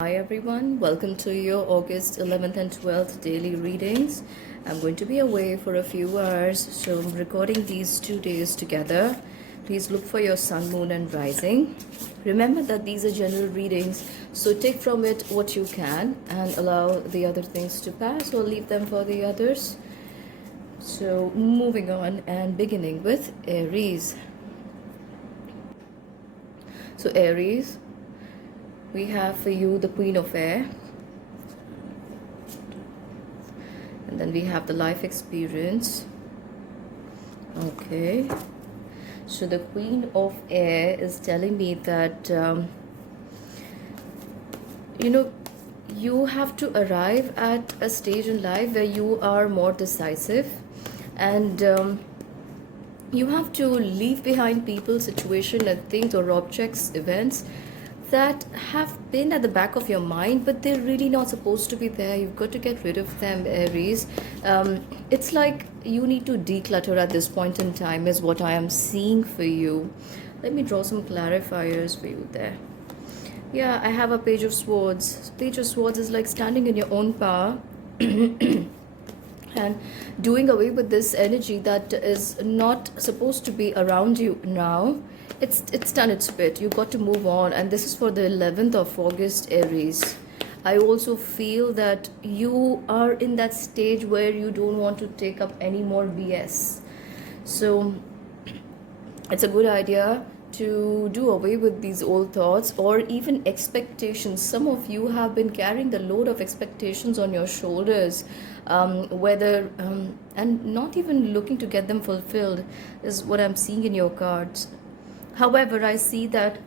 Hi everyone, welcome to your August 11th and 12th daily readings. I'm going to be away for a few hours, so I'm recording these 2 days together. Please look for your sun, moon, and rising. Remember that these are general readings, so take from it what you can and allow the other things to pass or leave them for the others. So, moving on and beginning with Aries. So, Aries, we have for you the Queen of Air, and then we have the life experience. Okay, so the Queen of Air is telling me that you have to arrive at a stage in life where you are more decisive, and you have to leave behind people, situation, and things or objects, events that have been at the back of your mind, but they're really not supposed to be there. You've got to get rid of them, Aries. It's like you need to declutter at this point in time, is what I am seeing for you. Let me draw some clarifiers for you there. Yeah, I have a Page of Swords. Page of Swords is like standing in your own power. And doing away with this energy that is not supposed to be around you now. It's done its bit. You got to move on, and this is for the 11th of August, Aries. I also feel that you are in that stage where you don't want to take up any more BS. So it's a good idea to do away with these old thoughts or even expectations. Some of you have been carrying the load of expectations on your shoulders, and not even looking to get them fulfilled, is what I'm seeing in your cards. However, I see that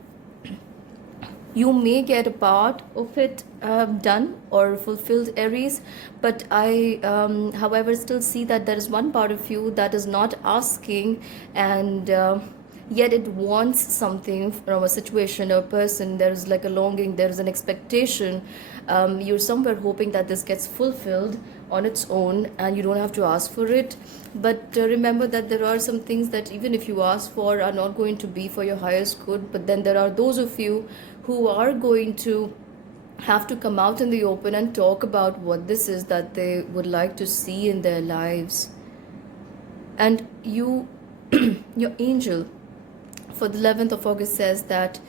you may get a part of it done or fulfilled, Aries, but however, still see that there is one part of you that is not asking, and yet it wants something from a situation or person. There is like a longing, there is an expectation. You're somewhere hoping that this gets fulfilled on its own and you don't have to ask for it. But remember that there are some things that even if you ask for are not going to be for your highest good. But then there are those of you who are going to have to come out in the open and talk about what this is that they would like to see in their lives. And you, your angel for the 11th of August says that,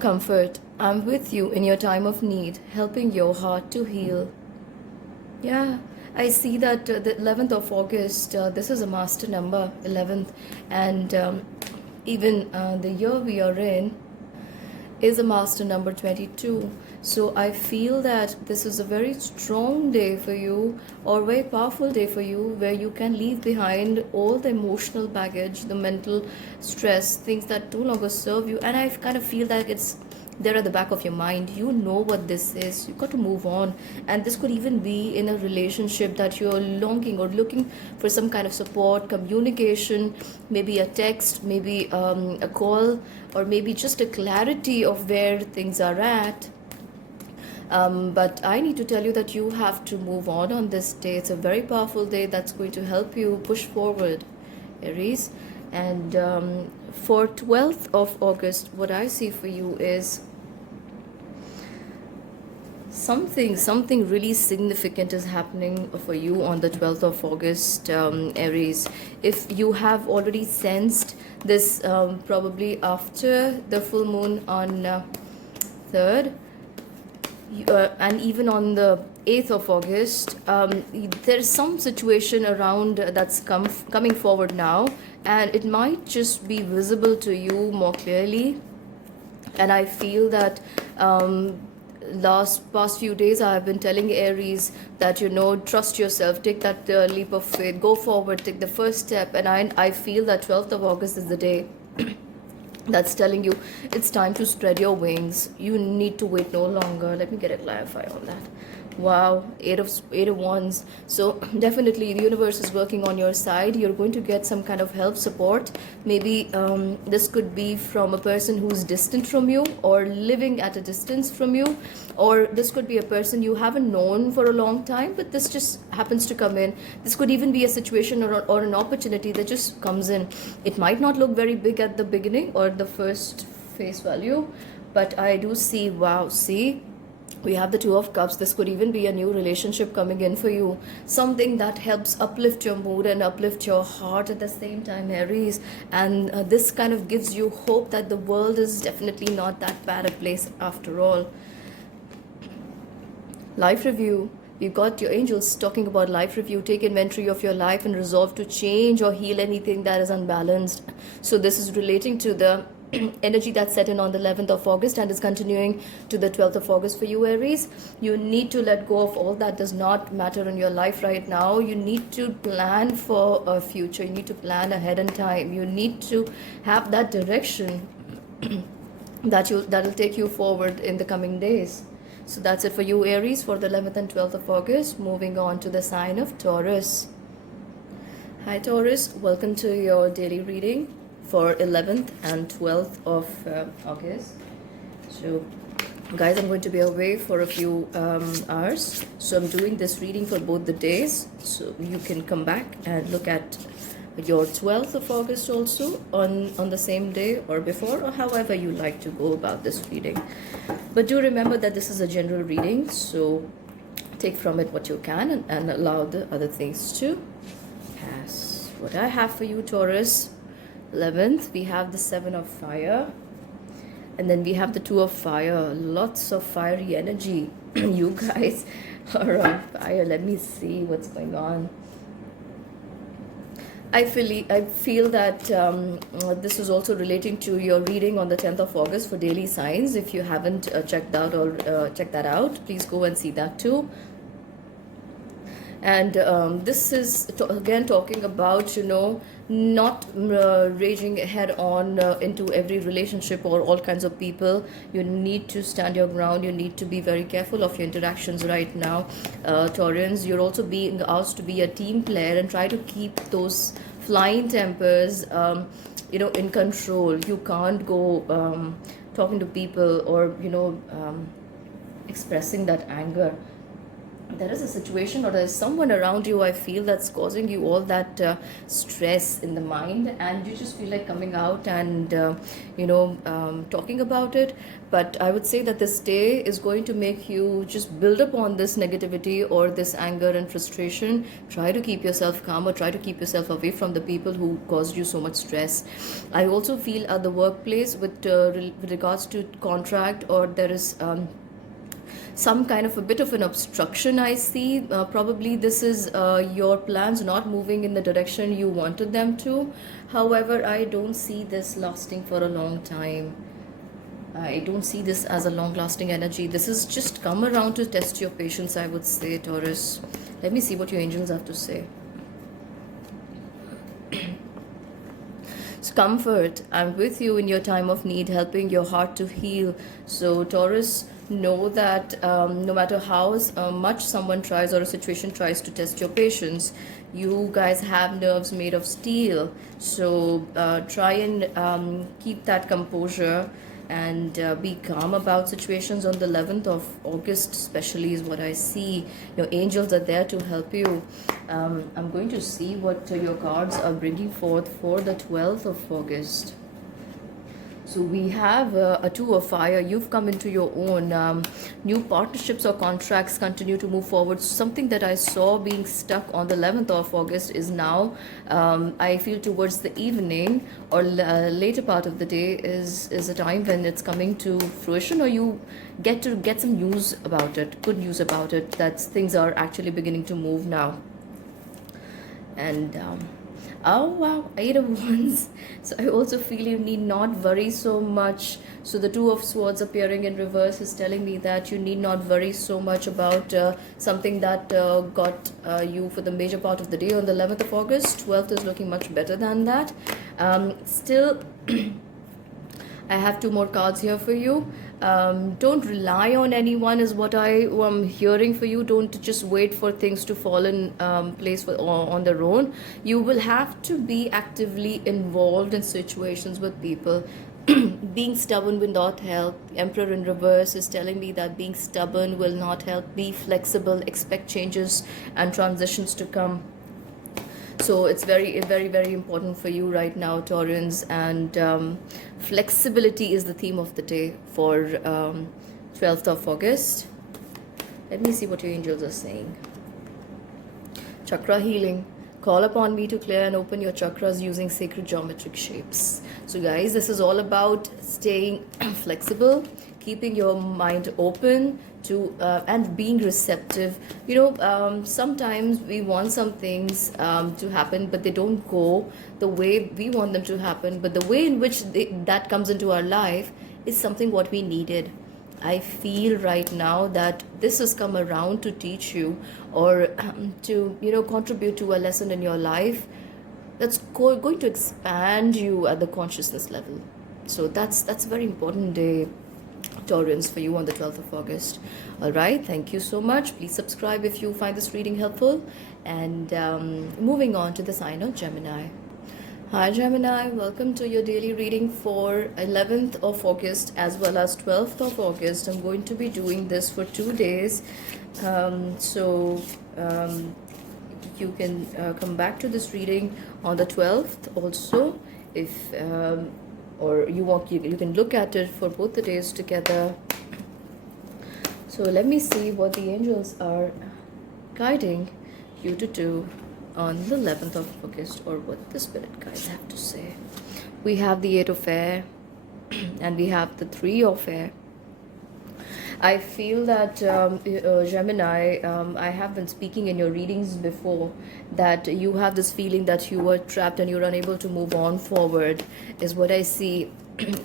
comfort, I'm with you in your time of need, helping your heart to heal. Yeah, I see that the 11th of August, this is a master number, 11th, and even the year we are in is a master number 22. So I feel that this is a very strong day for you, or very powerful day for you, where you can leave behind all the emotional baggage, the mental stress, things that no longer serve you. And I kind of feel that it's there at the back of your mind. You know what this is. You've got to move on. And this could even be in a relationship that you're longing or looking for some kind of support, communication, maybe a text, maybe a call, or maybe just a clarity of where things are at. But I need to tell you that you have to move on this day. It's a very powerful day that's going to help you push forward, Aries. And for 12th of August, what I see for you is something really significant is happening for you on the 12th of August, Aries. If you have already sensed this, probably after the full moon on 3rd, and even on the 8th of August, there's some situation around that's coming forward now, and it might just be visible to you more clearly. And I feel that past few days I have been telling Aries that, trust yourself, take that leap of faith, go forward, take the first step. And I feel that 12th of August is the day that's telling you it's time to spread your wings. You need to wait no longer. Let me get a clarify on that. Wow, eight of wands. So definitely the universe is working on your side. You're going to get some kind of help, support. Maybe this could be from a person who's distant from you or living at a distance from you, or this could be a person you haven't known for a long time, but this just happens to come in. This could even be a situation or an opportunity that just comes in. It might not look very big at the beginning or the first face value, But I do see, wow, see, we have the Two of Cups. This could even be a new relationship coming in for you, something that helps uplift your mood and uplift your heart at the same time, Aries. And this kind of gives you hope that the world is definitely not that bad a place after all. Life review. We've got your angels talking about life review. Take inventory of your life and resolve to change or heal anything that is unbalanced. So this is relating to the energy that's set in on the 11th of August and is continuing to the 12th of August for you, Aries. You need to let go of all that does not matter in your life right now. You need to plan for a future. You need to plan ahead in time. You need to have that direction that'll take you forward in the coming days. So that's it for you, Aries, for the 11th and 12th of August. Moving on to the sign of Taurus. Hi, Taurus. Welcome to your daily reading for 11th and 12th of August. So, guys, I'm going to be away for a few hours. So I'm doing this reading for both the days. So you can come back and look at your 12th of August also on the same day or before, or however you like to go about this reading. But do remember that this is a general reading, so take from it what you can and allow the other things to pass. What I have for you, Taurus, 11th, we have the 7 of fire, and then we have the 2 of fire. Lots of fiery energy. You guys are on fire. Let me see what's going on. I feel that this is also relating to your reading on the 10th of August for daily signs. If you haven't checked that out, please go and see that too. And this is again talking about, not raging head on into every relationship or all kinds of people. You need to stand your ground. You need to be very careful of your interactions right now, Taurians. You're also being asked to be a team player and try to keep those flying tempers in control. You can't go talking to people or expressing that anger. There is a situation or there is someone around you, I feel, that's causing you all that stress in the mind, and you just feel like coming out and talking about it. But I would say that this day is going to make you just build upon this negativity or this anger and frustration. Try to keep yourself calm, or try to keep yourself away from the people who caused you so much stress. I also feel at the workplace with regards to contract, or there is some kind of a bit of an obstruction I see. Probably this is your plans not moving in the direction you wanted them to. However, I don't see this lasting for a long time. I don't see this as a long-lasting energy. This is just come around to test your patience, I would say, Taurus. Let me see what your angels have to say. Comfort. I'm with you in your time of need, helping your heart to heal. So, Taurus, know that no matter how much someone tries or a situation tries to test your patience, you guys have nerves made of steel. So try and keep that composure and be calm about situations on the 11th of August, especially, is what I see. Your angels are there to help you. I'm going to see what your cards are bringing forth for the 12th of August. So we have a 2 of fire. You've come into your own. New partnerships or contracts continue to move forward. Something that I saw being stuck on the 11th of August is now, I feel, towards the evening or later part of the day is a time when it's coming to fruition, or you get some news about it, good news about it, that things are actually beginning to move now. And oh wow, 8 of Wands. So I also feel you need not worry so much. So the 2 of Swords appearing in reverse is telling me that you need not worry so much about something that got you for the major part of the day on the 11th of August. 12th is looking much better than that. Still, I have 2 more cards here for you. Don't rely on anyone is what I am hearing for you. Don't just wait for things to fall in place on their own. You will have to be actively involved in situations with people. Being stubborn will not help. Emperor in reverse is telling me that being stubborn will not help. Be flexible, expect changes and transitions to come. So it's very important for you right now, Taurans, and flexibility is the theme of the day for 12th of August. Let me see what your angels are saying. Chakra healing. Call upon me to clear and open your chakras using sacred geometric shapes. So, guys, this is all about staying flexible, keeping your mind open to and being receptive. Sometimes we want some things to happen, but they don't go the way we want them to happen. But the way in which that comes into our life is something what we needed. I feel right now that this has come around to teach you or to contribute to a lesson in your life that's going to expand you at the consciousness level. So that's a very important day, Taurans, for you on the 12th of August. All right, thank you so much. Please subscribe if you find this reading helpful. And moving on to the sign of Gemini. Hi Gemini, welcome to your daily reading for 11th of August as well as 12th of August. I'm going to be doing this for 2 days. You can come back to this reading on the 12th also if or you can look at it for both the days together. So let me see what the angels are guiding you to do on the 11th of August, or what the spirit guides have to say. We have the 8 of air and we have the 3 of air. I feel that Gemini, I have been speaking in your readings before that you have this feeling that you were trapped and you're unable to move on forward is what I see.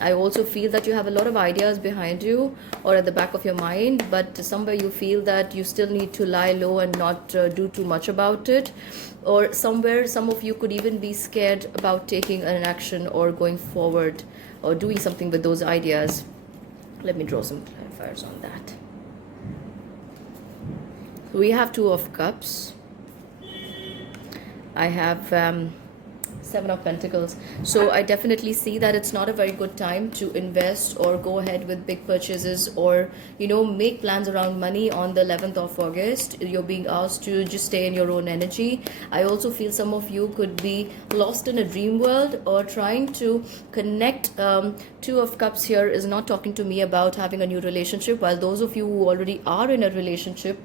I also feel that you have a lot of ideas behind you or at the back of your mind, but somewhere you feel that you still need to lie low and not do too much about it. Or somewhere some of you could even be scared about taking an action or going forward or doing something with those ideas. Let me draw some clarifiers on that. We have 2 of Cups. I have 7 of Pentacles. So I definitely see that it's not a very good time to invest or go ahead with big purchases or make plans around money on the 11th of August. You're being asked to just stay in your own energy. I also feel some of you could be lost in a dream world or trying to connect. 2 of Cups here is not talking to me about having a new relationship, while those of you who already are in a relationship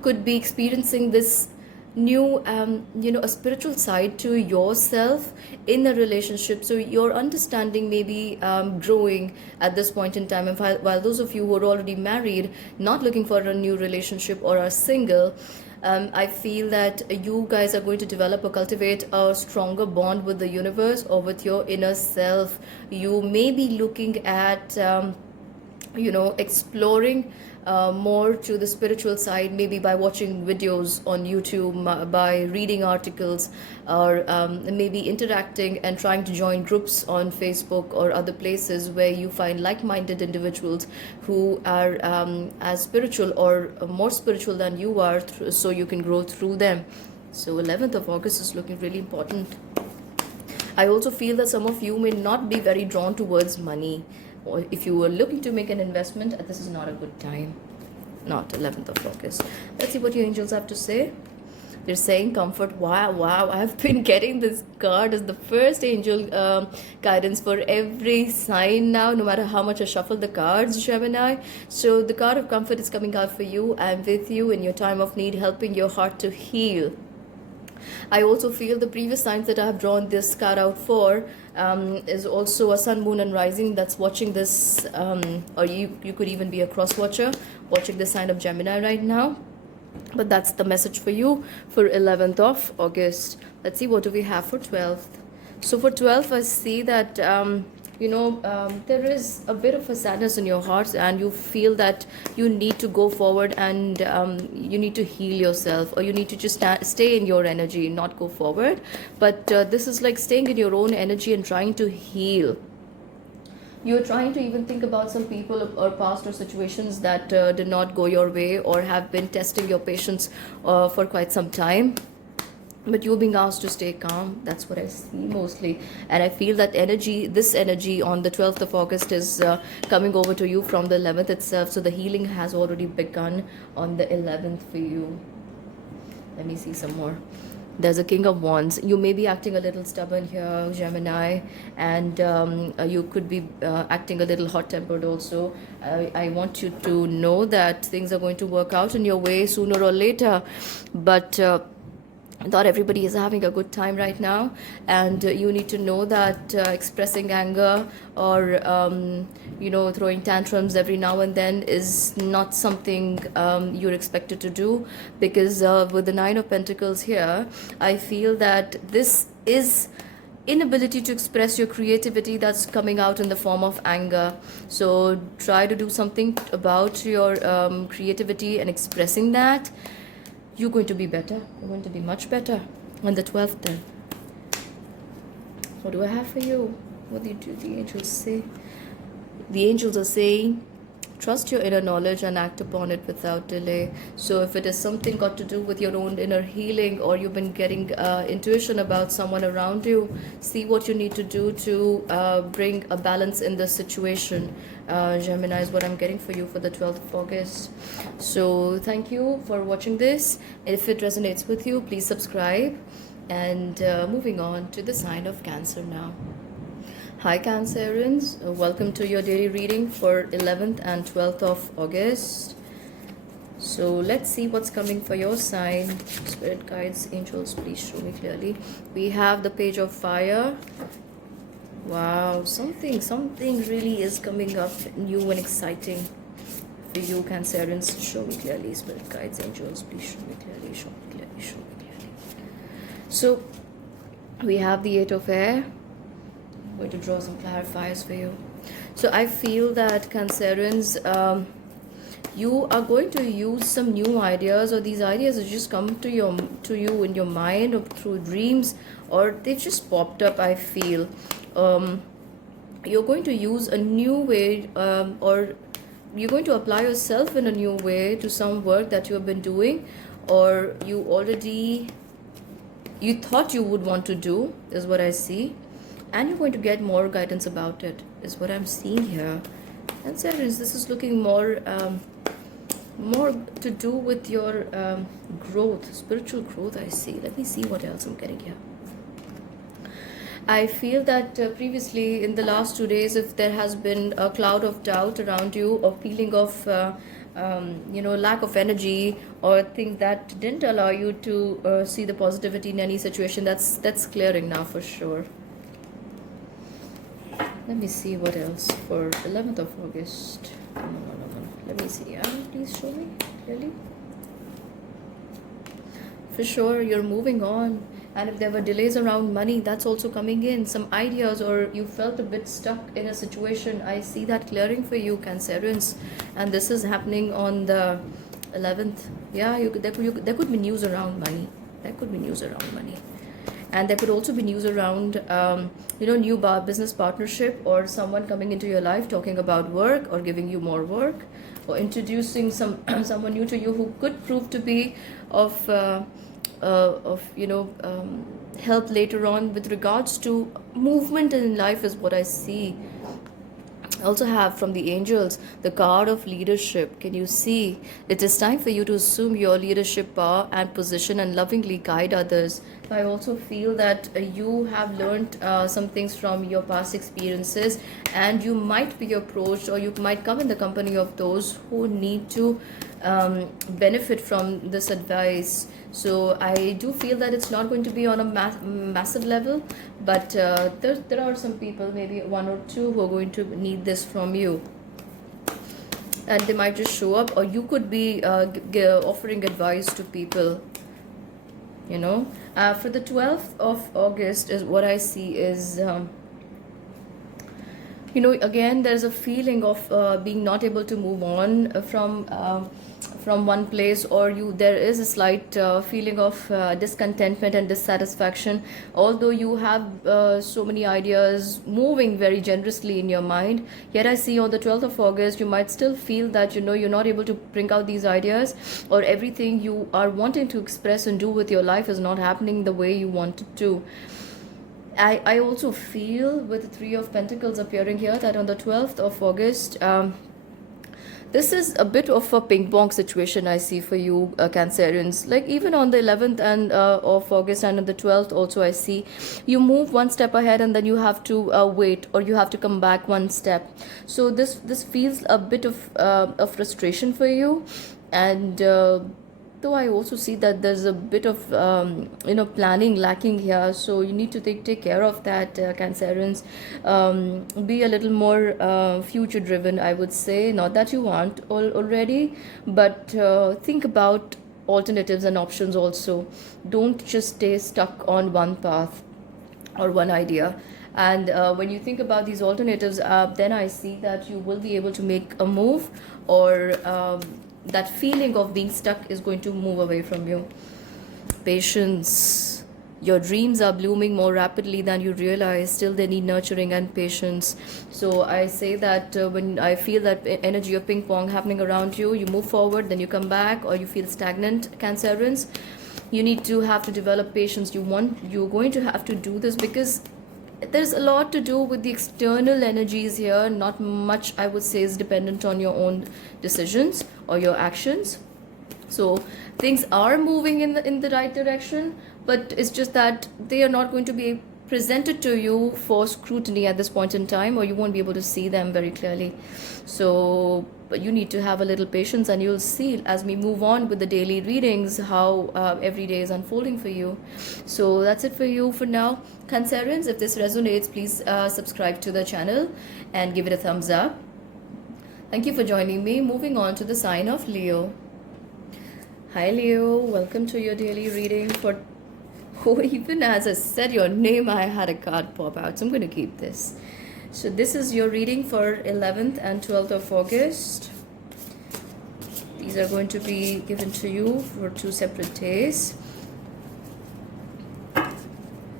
could be experiencing this new a spiritual side to yourself in a relationship. So your understanding may be growing at this point in time, and while those of you who are already married, not looking for a new relationship or are single, I feel that you guys are going to develop or cultivate a stronger bond with the universe or with your inner self. You may be looking at exploring more to the spiritual side, maybe by watching videos on YouTube, by reading articles, or maybe interacting and trying to join groups on Facebook or other places where you find like-minded individuals who are as spiritual or more spiritual than you are, so you can grow through them. So 11th of August is looking really important. I also feel that some of you may not be very drawn towards money, or if you were looking to make an investment, this is not a good time. Not 11th of August. Let's see what your angels have to say. They're saying comfort. Wow, I've been getting this card as the first angel guidance for every sign now, no matter how much I shuffle the cards, Gemini. So the card of comfort is coming out for you. I'm with you in your time of need, helping your heart to heal. I also feel the previous signs that I have drawn this card out for is also a sun, moon and rising that's watching this, or you could even be a cross watcher watching the sign of Gemini right now. But that's the message for you for 11th of August. Let's see, what do we have for 12th? So for 12th, I see that there is a bit of a sadness in your heart, and you feel that you need to go forward and you need to heal yourself, or you need to just stay in your energy, not go forward. But this is like staying in your own energy and trying to heal. You're trying to even think about some people or past or situations that did not go your way or have been testing your patience for quite some time. But you're being asked to stay calm. That's what I see mostly. And I feel that this energy on the 12th of August is coming over to you from the 11th itself. So the healing has already begun on the 11th for you. Let me see some more. There's a King of Wands. You may be acting a little stubborn here, Gemini, and you could be acting a little hot-tempered also. I want you to know that things are going to work out in your way sooner or later, but not everybody is having a good time right now, and you need to know that expressing anger or throwing tantrums every now and then is not something you're expected to do, because with the Nine of Pentacles here, I feel that this is inability to express your creativity that's coming out in the form of anger. So try to do something about your creativity and expressing that. You're going to be better. You're going to be much better. On the 12th then. What do I have for you? What do the angels say? The angels are saying, trust your inner knowledge and act upon it without delay. So if it is something got to do with your own inner healing, or you've been getting intuition about someone around you, see what you need to do to bring a balance in the situation. Gemini is what I'm getting for you for the 12th of August. So thank you for watching this. If it resonates with you, please subscribe. And moving on to the sign of Cancer now. Hi Cancerians, welcome to your daily reading for 11th and 12th of August. So let's see what's coming for your sign. Spirit guides, angels, please show me clearly. We have the Page of Fire. Wow, something really is coming up new and exciting for you Cancerians. Show me clearly, Spirit guides, angels, please show me clearly, show me clearly, show me clearly. So we have the Eight of Air. I'm going to draw some clarifiers for you. So I feel that Cancerians, you are going to use some new ideas, or these ideas have just come to you in your mind or through dreams, or they've just popped up. I feel you're going to use a new way, or you're going to apply yourself in a new way to some work that you have been doing, or you thought you would want to do, is what I see. And you're going to get more guidance about it, is what I'm seeing here. And Sagittarius, this is looking more to do with your growth, spiritual growth, I see. Let me see what else I'm getting here. I feel that previously in the last 2 days, if there has been a cloud of doubt around you, or feeling of lack of energy, or things that didn't allow you to see the positivity in any situation, that's clearing now for sure. Let me see what else for 11th of August. No. Let me see. Please show me clearly. For sure, you're moving on. And if there were delays around money, that's also coming in. Some ideas, or you felt a bit stuck in a situation, I see that clearing for you, Cancerians. And this is happening on the 11th. Yeah, there could be news around money. There could be news around money. And there could also be news around, new business partnership, or someone coming into your life talking about work, or giving you more work, or introducing someone new to you who could prove to be of help later on with regards to movement in life, is what I see. I also have from the angels the card of leadership. Can you see? It is time for you to assume your leadership power and position and lovingly guide others. I also feel that you have learned some things from your past experiences, and you might be approached, or you might come in the company of those who need to benefit from this advice. So I do feel that it's not going to be on a massive level, but there are some people, maybe one or two, who are going to need this from you. And they might just show up, or you could be offering advice to people. For the 12th of August, is what I see is, again, there's a feeling of being not able to move on from one place, or there is a slight feeling of discontentment and dissatisfaction. Although you have so many ideas moving very generously in your mind, yet I see on the 12th of August you might still feel that you're not able to bring out these ideas, or everything you are wanting to express and do with your life is not happening the way you want it to. I also feel, with the Three of Pentacles appearing here, that on the 12th of August, This is a bit of a ping pong situation I see for you, Cancerians. Like even on the 11th and of August and on the 12th, also I see you move one step ahead and then you have to wait, or you have to come back one step. So this feels a bit of a frustration for you, and though I also see that there's a bit of planning lacking here, so you need to take care of that, Cancerians. Be a little more future driven, I would say. Not that you aren't already, but think about alternatives and options also. Don't just stay stuck on one path or one idea. And when you think about these alternatives, then I see that you will be able to make a move, or that feeling of being stuck is going to move away from you. Patience. Your dreams are blooming more rapidly than you realize. Still, they need nurturing and patience. So I say that when I feel that energy of ping pong happening around you, you move forward, then you come back, or you feel stagnant, Cancerians. You need to have to develop patience. You're going to have to do this because there's a lot to do with the external energies here. Not much, I would say, is dependent on your own decisions or your actions. So things are moving in the right direction, but it's just that they are not going to be presented to you for scrutiny at this point in time, or you won't be able to see them very clearly. So but you need to have a little patience, and you'll see as we move on with the daily readings how every day is unfolding for you. So that's it for you for now, Cancerians. If this resonates, please subscribe to the channel and give it a thumbs up. Thank you for joining me. Moving on to the sign of Leo. Hi Leo, welcome to your daily reading for even as I said your name, I had a card pop out, so I'm going to keep this. So this is your reading for 11th and 12th of August. These are going to be given to you for 2 separate days.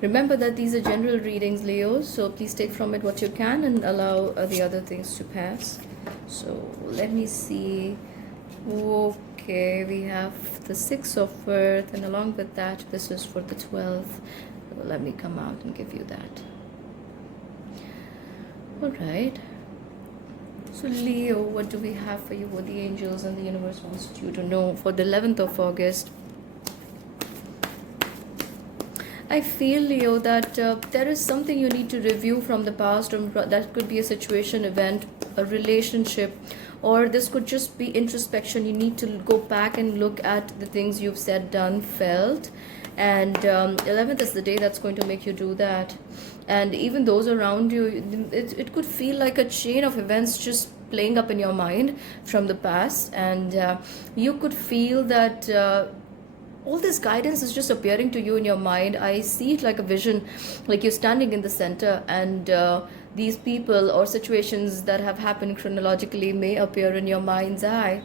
Remember that these are general readings, Leo, so please take from it what you can and allow the other things to pass. So let me see. Okay, we have the 6 of Earth, and along with that, this is for the 12th. Let me come out and give you that. Alright. So Leo, what do we have for you? What the angels and the universe wants you to know for the 11th of August? I feel, Leo, that there is something you need to review from the past, or that could be a situation, event, a relationship, or this could just be introspection. You need to go back and look at the things you've said, done, felt, and 11th is the day that's going to make you do that. And even those around you, it could feel like a chain of events just playing up in your mind from the past, and you could feel that all this guidance is just appearing to you in your mind. I see it like a vision, like you're standing in the center, and these people or situations that have happened chronologically may appear in your mind's eye,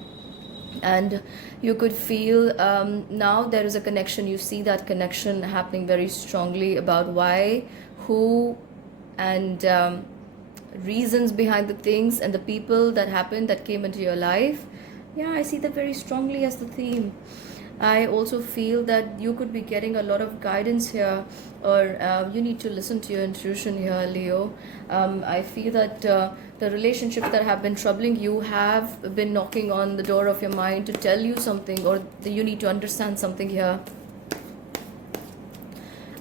and you could feel now there is a connection. You see that connection happening very strongly about why, who, and reasons behind the things and the people that happened, that came into your life. Yeah, I see that very strongly as the theme. I also feel that you could be getting a lot of guidance here, or you need to listen to your intuition here, Leo. I feel that the relationships that have been troubling you have been knocking on the door of your mind to tell you something, or you need to understand something here.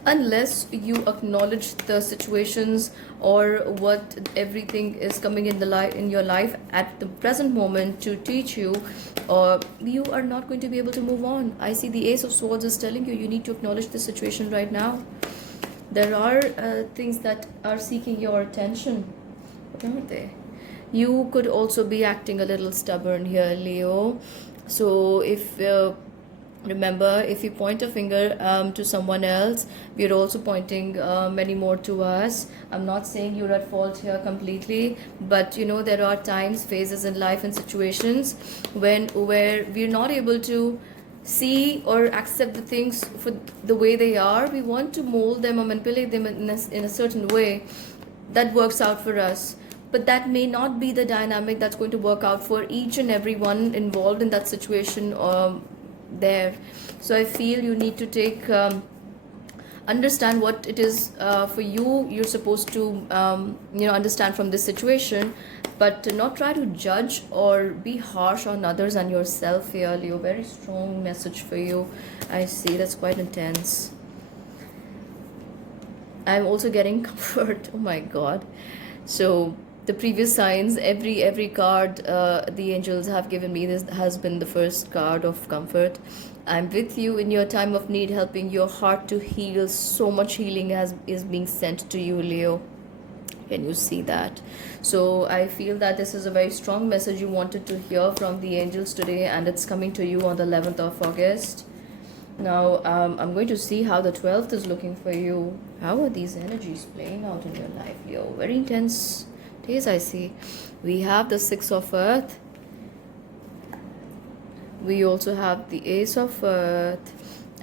Unless you acknowledge the situations or what everything is coming in your life at the present moment to teach you, or you are not going to be able to move on. I see the Ace of Swords is telling you you need to acknowledge the situation right now. There are things that are seeking your attention. What are they? You could also be acting a little stubborn here, Leo. So if remember, if you point a finger to someone else, we're also pointing many more to us. I'm not saying you're at fault here completely, but you know, there are times, phases in life and situations where we're not able to see or accept the things for the way they are. We want to mold them or manipulate them in a certain way that works out for us. But that may not be the dynamic that's going to work out for each and every one involved in that situation there. So I feel you need to take a understand what it is for you. You're supposed to understand from this situation, but to not try to judge or be harsh on others and yourself here, Leo. Very strong message for you. I see that's quite intense. I'm also getting comfort. Oh my God. So the previous signs, every card the angels have given me, this has been the first card of comfort. I'm with you in your time of need, helping your heart to heal. So much healing is being sent to you, Leo. Can you see that? So I feel that this is a very strong message you wanted to hear from the angels today, and it's coming to you on the 11th of August. Now, I'm going to see how the 12th is looking for you. How are these energies playing out in your life, Leo? Very intense days, I see. We have the 6 of Earth. We also have the Ace of Earth.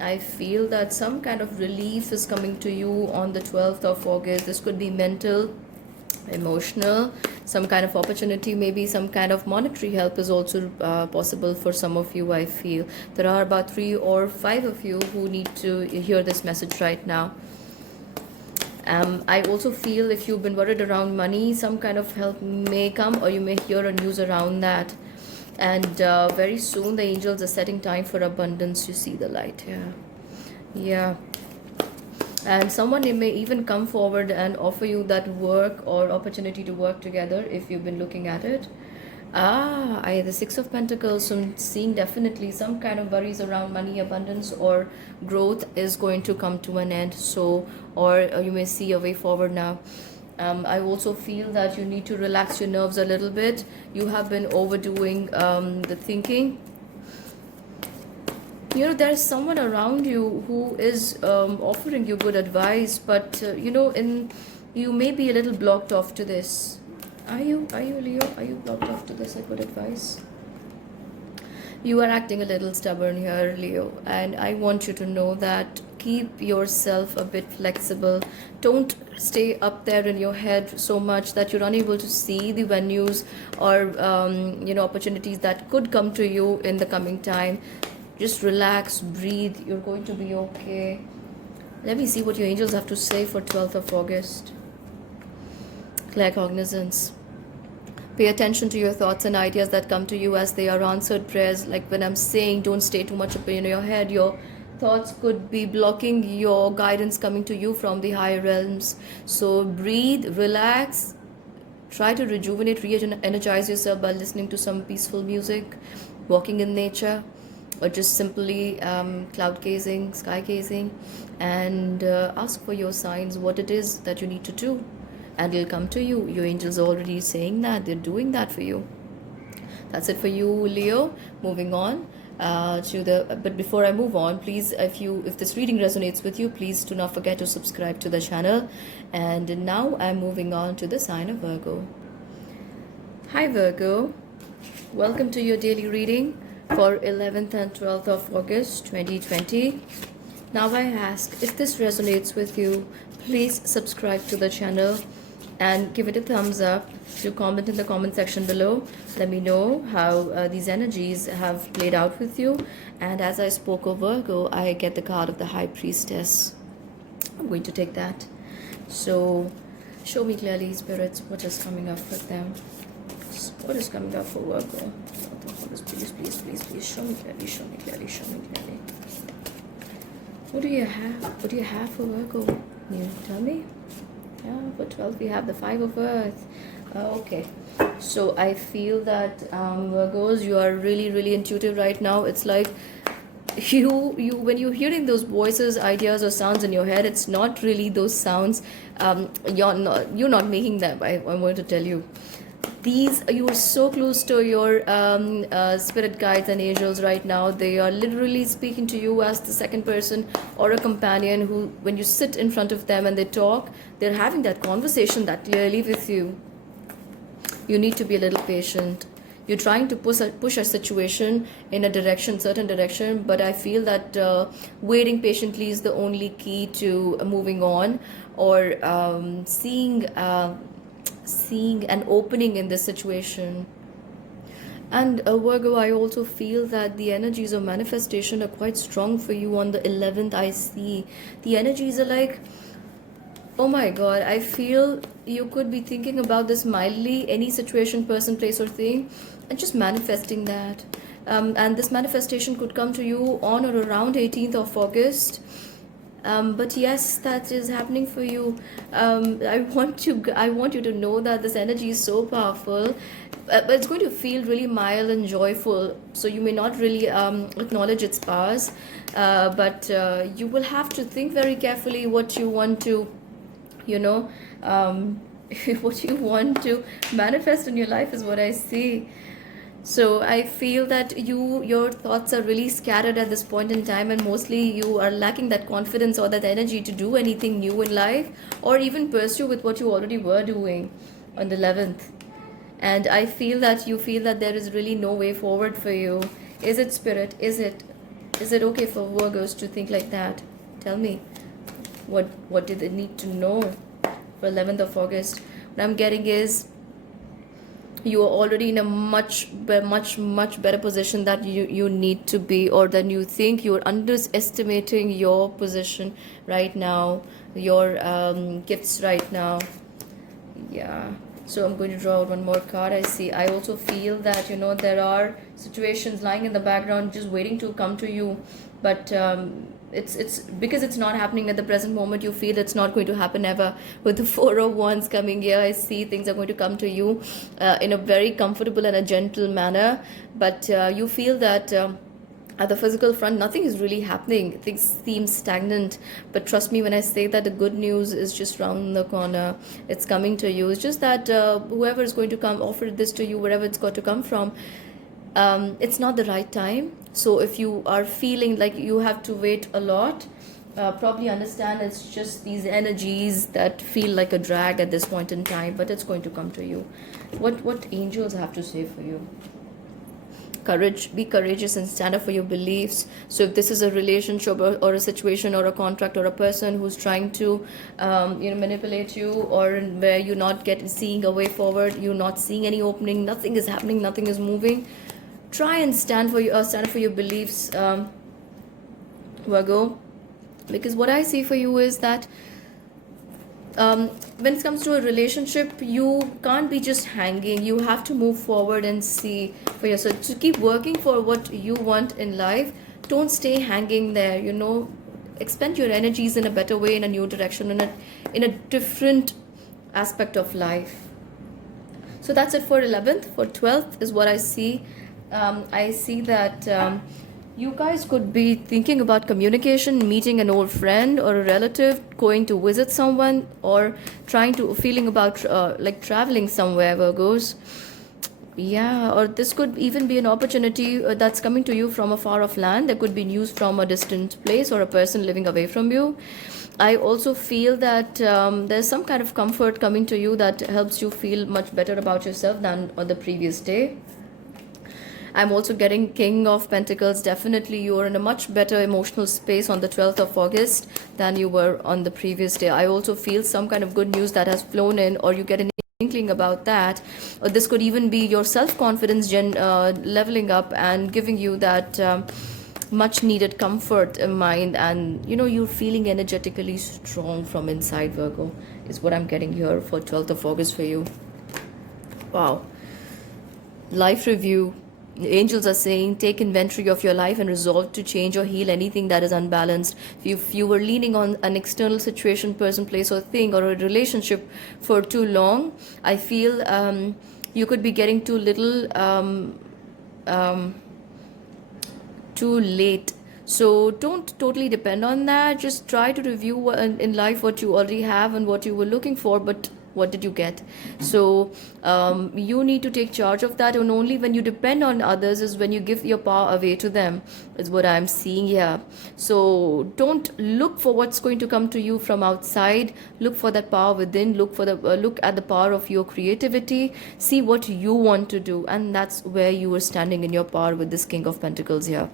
I feel that some kind of relief is coming to you on the 12th of August. This could be mental, emotional, some kind of opportunity, maybe some kind of monetary help is also possible for some of you. I feel there are about 3 or 5 of you who need to hear this message right now. I also feel if you've been worried around money, some kind of help may come, or you may hear a news around that. And very soon the angels are setting time for abundance. You see the light here. Yeah. And someone may even come forward and offer you that work or opportunity to work together if you've been looking at it. The 6 of Pentacles. So I'm seeing definitely some kind of worries around money, abundance, or growth is going to come to an end. So, or you may see a way forward now. I also feel that you need to relax your nerves a little bit. You have been overdoing the thinking. There's someone around you who is offering you good advice, but you may be a little blocked off to this. Are you Leo? Are you blocked off to this good advice? You are acting a little stubborn here, Leo, and I want you to know that keep yourself a bit flexible. Don't stay up there in your head so much that you're unable to see the venues or opportunities that could come to you in the coming time. Just relax, breathe. You're going to be okay. Let me see what your angels have to say for 12th of August. Claircognizance. Pay attention to your thoughts and ideas that come to you as they are answered prayers. Like when I'm saying, don't stay too much up in your head. Your thoughts could be blocking your guidance coming to you from the higher realms. So breathe, relax. Try to rejuvenate, re-energize yourself by listening to some peaceful music, walking in nature, or just simply cloud gazing, sky gazing, and ask for your signs, what it is that you need to do, and it'll come to you. Your angels are already saying that, they're doing that for you. That's it for you, Leo. Moving on but before I move on, please, if this reading resonates with you, please do not forget to subscribe to the channel. And now I'm moving on to the sign of Virgo. Hi Virgo, welcome to your daily reading for 11th and 12th of August 2020. Now I ask, if this resonates with you, please subscribe to the channel and give it a thumbs up. To comment in the comment section below. Let me know how these energies have played out with you. And as I spoke of Virgo, I get the card of the High Priestess. I'm going to take that. So show me clearly, spirits, what is coming up with them. What is coming up for Virgo? Please, show me clearly, show me clearly, show me clearly. What do you have? What do you have for Virgo? Can you tell me? Yeah, for 12 we have the 5 of Earth. Okay. So I feel that Virgos, you are really, really intuitive right now. It's like you when you're hearing those voices, ideas, or sounds in your head, it's not really those sounds. You're not making them. I'm going to tell you. You are so close to your spirit guides and angels right now. They are literally speaking to you as the second person or a companion who, when you sit in front of them and they talk, they're having that conversation that clearly with you. You need to be a little patient. You're trying to push a situation in a certain direction, but I feel that waiting patiently is the only key to moving on, or seeing an opening in this situation. And Virgo, I also feel that the energies of manifestation are quite strong for you on the 11th. I see the energies are like, oh my god, I feel you could be thinking about this mildly, any situation, person, place, or thing, and just manifesting that. And this manifestation could come to you on or around 18th of August. But yes, that is happening for you. I want you to know that this energy is so powerful, but it's going to feel really mild and joyful. So you may not really acknowledge its powers, but you will have to think very carefully what you want to, you know, what you want to manifest in your life is what I see. So I feel that your thoughts are really scattered at this point in time, and mostly you are lacking that confidence or that energy to do anything new in life, or even pursue with what you already were doing on the 11th. And I feel that you feel that there is really no way forward for you. Is it, spirit? Is it okay for Virgos to think like that? Tell me, what do they need to know for 11th of August? What I'm getting is you are already in a much better position that you need to be, or that you think you're underestimating your position right now, your gifts right now. Yeah. So I'm going to draw out one more card. I also feel that, there are situations lying in the background just waiting to come to you, but it's because it's not happening at the present moment. You feel it's not going to happen ever. With the Four of Wands coming here, I see things are going to come to you in a very comfortable and a gentle manner, but you feel that at the physical front, nothing is really happening. Things seem stagnant. But trust me when I say that the good news is just round the corner. It's coming to you. It's just that whoever is going to come offer this to you, wherever it's got to come from, it's not the right time. So if you are feeling like you have to wait a lot, probably understand it's just these energies that feel like a drag at this point in time, but it's going to come to you. What angels have to say for you? Courage. Be courageous and stand up for your beliefs. So if this is a relationship or a situation or a contract or a person who's trying to manipulate you, or where you're not seeing a way forward, you're not seeing any opening, nothing is happening, nothing is moving, try and stand up for your beliefs, Virgo, because what I see for you is that when it comes to a relationship, you can't be just hanging. You have to move forward and see for yourself. To keep working for what you want in life. Don't stay hanging there. Expend your energies in a better way, in a new direction, in a different aspect of life. So that's it for 11th. For 12th is what I see. I see that you guys could be thinking about communication, meeting an old friend or a relative, going to visit someone, or feeling about like traveling somewhere, Virgos. Yeah, or this could even be an opportunity that's coming to you from a far off land. There could be news from a distant place or a person living away from you. I also feel that there's some kind of comfort coming to you that helps you feel much better about yourself than on the previous day. I'm also getting King of Pentacles. Definitely you are in a much better emotional space on the 12th of August than you were on the previous day. I also feel some kind of good news that has flown in, or you get an inkling about that. Or this could even be your self-confidence leveling up and giving you that much needed comfort in mind, and you're feeling energetically strong from inside, Virgo, is what I'm getting here for 12th of August for you. Wow. Life review. The angels are saying, take inventory of your life and resolve to change or heal anything that is unbalanced. If you were leaning on an external situation, person, place, or thing, or a relationship for too long, I feel you could be getting too little too late. So don't totally depend on that. Just try to review in life what you already have and what you were looking for, but what did you get? So you need to take charge of that, and only when you depend on others is when you give your power away to them, is what I'm seeing here. So don't look for what's going to come to you from outside. Look for that power within. Look at the power of your creativity. See what you want to do, and that's where you are standing in your power with this King of Pentacles here.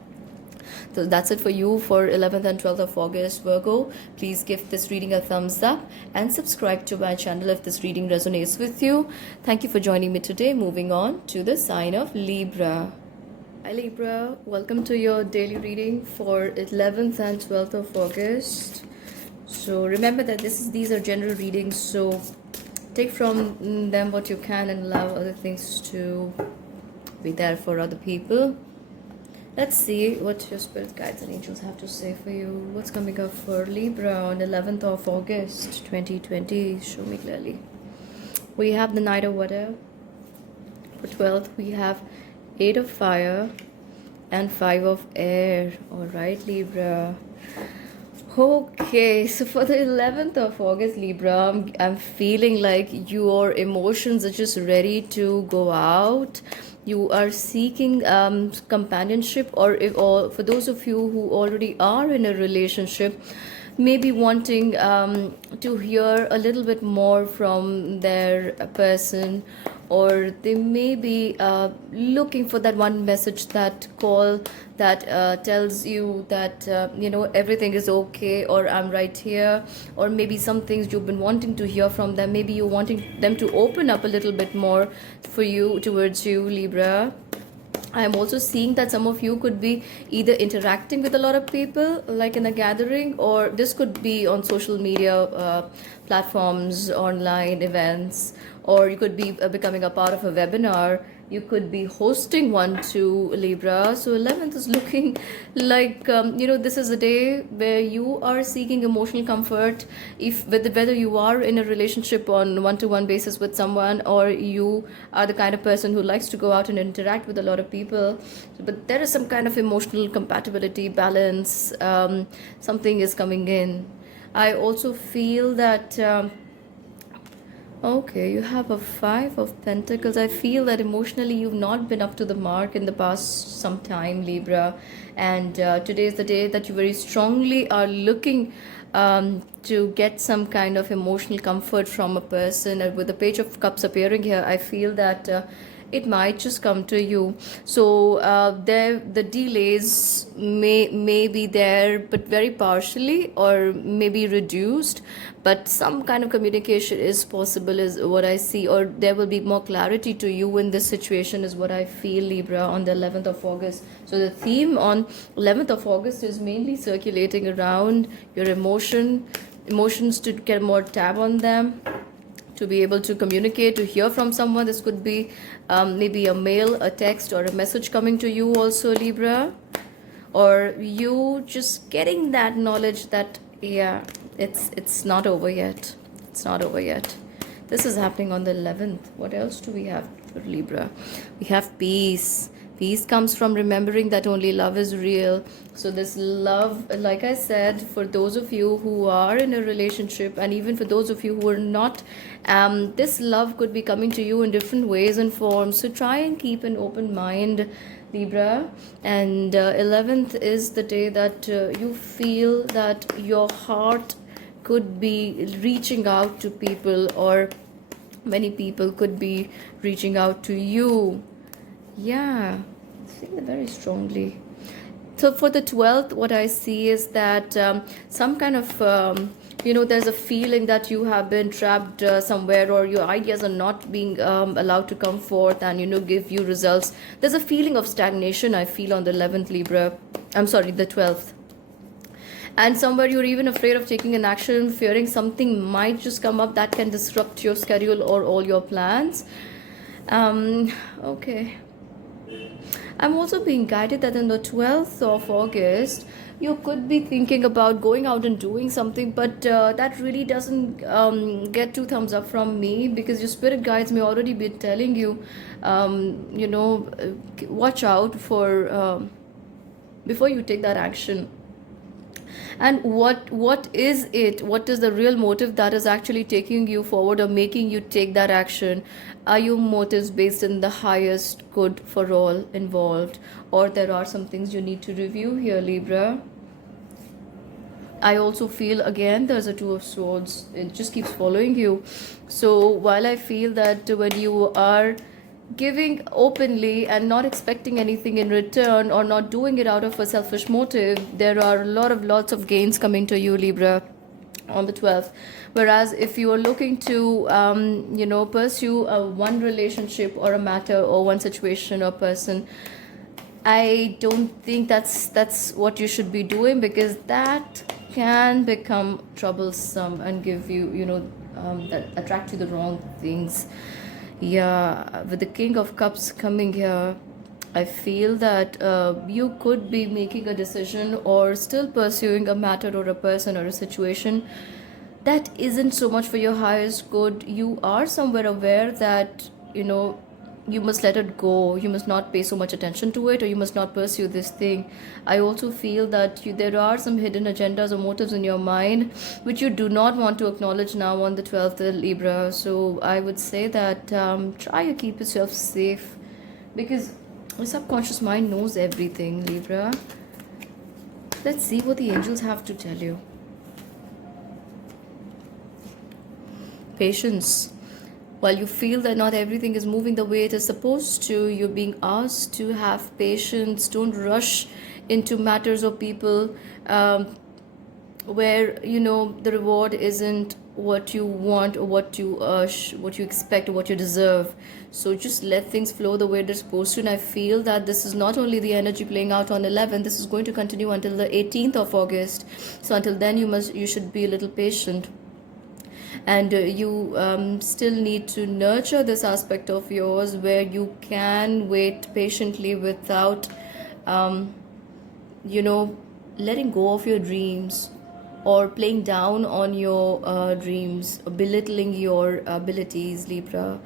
So that's it for you for 11th and 12th of August, Virgo. Please give this reading a thumbs up and subscribe to my channel if this reading resonates with you. Thank you for joining me today. Moving on to the sign of Libra. Hi Libra, welcome to your daily reading for 11th and 12th of August. So remember that these are general readings, so take from them what you can and allow other things to be there for other people. Let's see what your spirit guides and angels have to say for you. What's coming up for Libra on 11th of August 2020? Show me clearly. We have the Knight of Water. For 12th, we have 8 of Fire and 5 of Air. Alright, Libra. Okay, so for the 11th of August, Libra, I'm feeling like your emotions are just ready to go out. You are seeking companionship, or for those of you who already are in a relationship, maybe wanting to hear a little bit more from their person, or they may be looking for that one message, that call that tells you that everything is okay, or I'm right here, or maybe some things you've been wanting to hear from them. Maybe you're wanting them to open up a little bit more for you, towards you, Libra. I'm also seeing that some of you could be either interacting with a lot of people, like in a gathering, or this could be on social media platforms, online events, or you could be becoming a part of a webinar. You could be hosting one too, Libra. So 11th is looking like this is a day where you are seeking emotional comfort, if whether you are in a relationship on one-to-one basis with someone, or you are the kind of person who likes to go out and interact with a lot of people, but there is some kind of emotional compatibility, balance, something is coming in. I also feel that okay, you have a 5 of Pentacles. I feel that emotionally you've not been up to the mark in the past some time, Libra. And today is the day that you very strongly are looking to get some kind of emotional comfort from a person. And with the Page of Cups appearing here, I feel that it might just come to you. So the delays may be there, but very partially, or maybe reduced, but some kind of communication is possible, is what I see, or there will be more clarity to you in this situation, is what I feel, Libra, on the 11th of August. So the theme on 11th of August is mainly circulating around your emotions, to get more tab on them, to be able to communicate, to hear from someone. This could be maybe a mail, a text, or a message coming to you also, Libra, or you just getting that knowledge that yeah, it's not over yet. It's not over yet. This is happening on the 11th. What else do we have for Libra? We have peace. Peace comes from remembering that only love is real. So this love, like I said, for those of you who are in a relationship, and even for those of you who are not, this love could be coming to you in different ways and forms. So try and keep an open mind, Libra. And 11th is the day that you feel that your heart could be reaching out to people, or many people could be reaching out to you. Yeah, I feel it very strongly. So for the 12th, what I see is that some kind of, there's a feeling that you have been trapped somewhere, or your ideas are not being allowed to come forth and, give you results. There's a feeling of stagnation I feel on the 11th, Libra. I'm sorry, the 12th. And somewhere you're even afraid of taking an action, fearing something might just come up that can disrupt your schedule or all your plans. Okay. I'm also being guided that on the 12th of August, you could be thinking about going out and doing something, but that really doesn't get 2 thumbs up from me, because your spirit guides may already be telling you, watch out for before you take that action. And what is it, what is the real motive that is actually taking you forward or making you take that action? Are your motives based in the highest good for all involved, or there are some things you need to review here, Libra? I also feel again there's a 2 of Swords. It just keeps following you. So while I feel that when you are giving openly and not expecting anything in return, or not doing it out of a selfish motive, there are lots of gains coming to you, Libra, on the 12th. Whereas if you are looking to pursue a one relationship or a matter or one situation or person, I don't think that's what you should be doing, because that can become troublesome and give you, that attract you the wrong things. Yeah, with the King of Cups coming here, I feel that you could be making a decision or still pursuing a matter or a person or a situation that isn't so much for your highest good. You are somewhere aware that, you must let it go. You must not pay so much attention to it, or you must not pursue this thing. I also feel that there are some hidden agendas or motives in your mind which you do not want to acknowledge now on the 12th, Libra. So I would say that try to keep yourself safe, because the subconscious mind knows everything, Libra. Let's see what the angels have to tell you. Patience. While you feel that not everything is moving the way it is supposed to, you're being asked to have patience. Don't rush into matters or people where the reward isn't what you want, or what you expect, or what you deserve. So just let things flow the way they're supposed to. And I feel that this is not only the energy playing out on 11, this is going to continue until the 18th of August. So until then, you should be a little patient, and you still need to nurture this aspect of yours where you can wait patiently without you know letting go of your dreams, or playing down on your dreams, or belittling your abilities, Libra.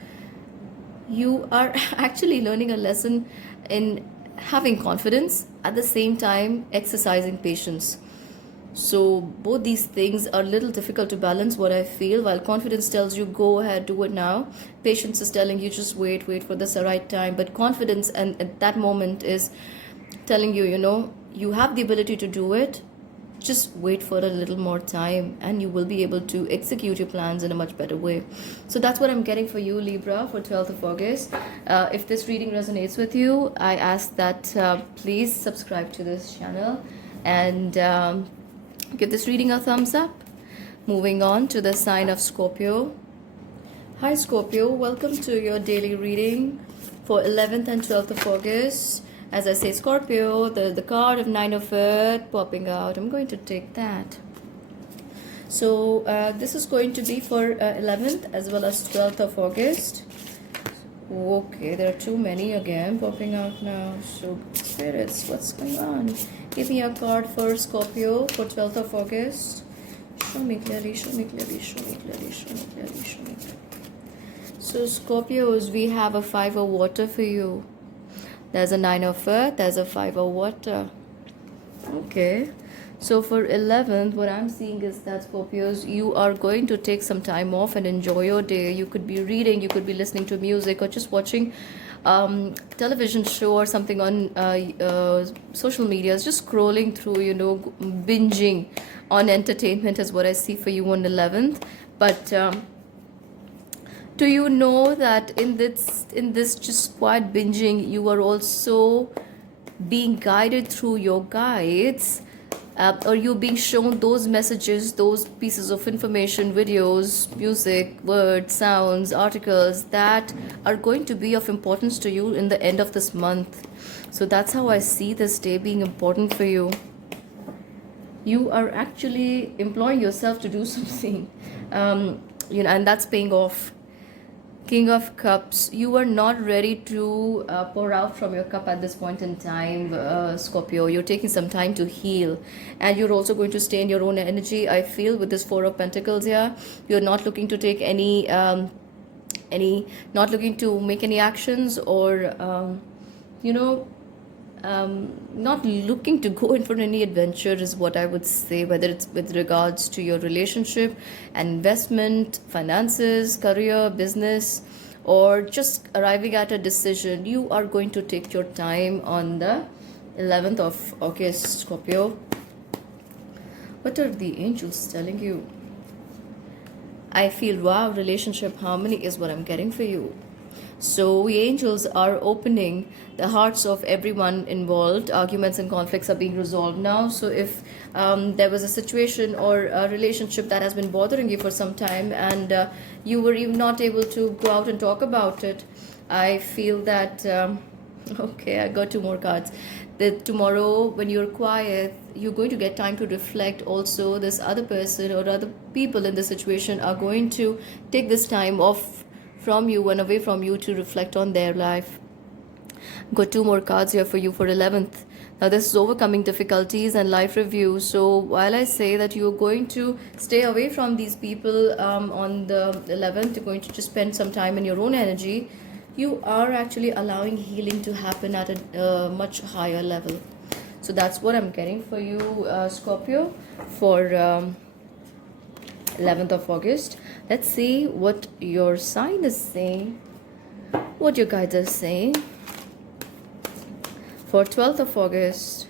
You are actually learning a lesson in having confidence, at the same time exercising patience. So both these things are a little difficult to balance, what I feel. While confidence tells you go ahead, do it now, patience is telling you just wait for the right time. But confidence and at that moment is telling you, you have the ability to do it. Just wait for a little more time, and you will be able to execute your plans in a much better way. So that's what I'm getting for you, Libra, for 12th of August. If this reading resonates with you, I ask that please subscribe to this channel, and give this reading a thumbs up. Moving on to the sign of Scorpio. Hi Scorpio, welcome to your daily reading for 11th and 12th of August. As I say, Scorpio, the card of Nine of Earth popping out. I'm going to take that. So this is going to be for 11th as well as 12th of August. Okay, there are too many again popping out now. So spirits, what's going on? Give me a card for Scorpio for 12th of August. Show me clearly, show me clearly, show me clearly, show me clearly, show me clearly. So Scorpios, we have a 5 of water for you. There's a 9 of Earth, there's a 5 of water. Okay. So for 11th, what I'm seeing is that Scorpios, you are going to take some time off and enjoy your day. You could be reading, you could be listening to music, or just watching television show or something on social media. Just scrolling through, binging on entertainment is what I see for you on 11th. But do you know that in this just quiet binging, you are also being guided through your guides, or you're being shown those messages, those pieces of information, videos, music, words, sounds, articles that are going to be of importance to you in the end of this month. So that's how I see this day being important for you. You are actually employing yourself to do something, and that's paying off. King of Cups, you are not ready to pour out from your cup at this point in time, Scorpio. You're taking some time to heal, and you're also going to stay in your own energy. I feel with this 4 of Pentacles here, you're not looking to take not looking to make any actions, or not looking to go in for any adventure is what I would say, whether it's with regards to your relationship, investment, finances, career, business, or just arriving at a decision. You are going to take your time on the 11th of August, Scorpio. What are the angels telling you? I feel, wow, relationship harmony is what I'm getting for you. So we angels are opening the hearts of everyone involved. Arguments and conflicts are being resolved now. So if there was a situation or a relationship that has been bothering you for some time, and you were even not able to go out and talk about it, I feel that okay, I got two more cards. That tomorrow, when you're quiet, you're going to get time to reflect. Also, this other person or other people in the situation are going to take this time off from you and away from you to reflect on their life. Got two more cards here for you for 11th. Now, this is overcoming difficulties and life review. So, while I say that you're going to stay away from these people on the 11th, you're going to just spend some time in your own energy, you are actually allowing healing to happen at a much higher level. So, that's what I'm getting for you, Scorpio, for 11th of August. Let's see what your sign is saying, what your guides are saying for 12th of August.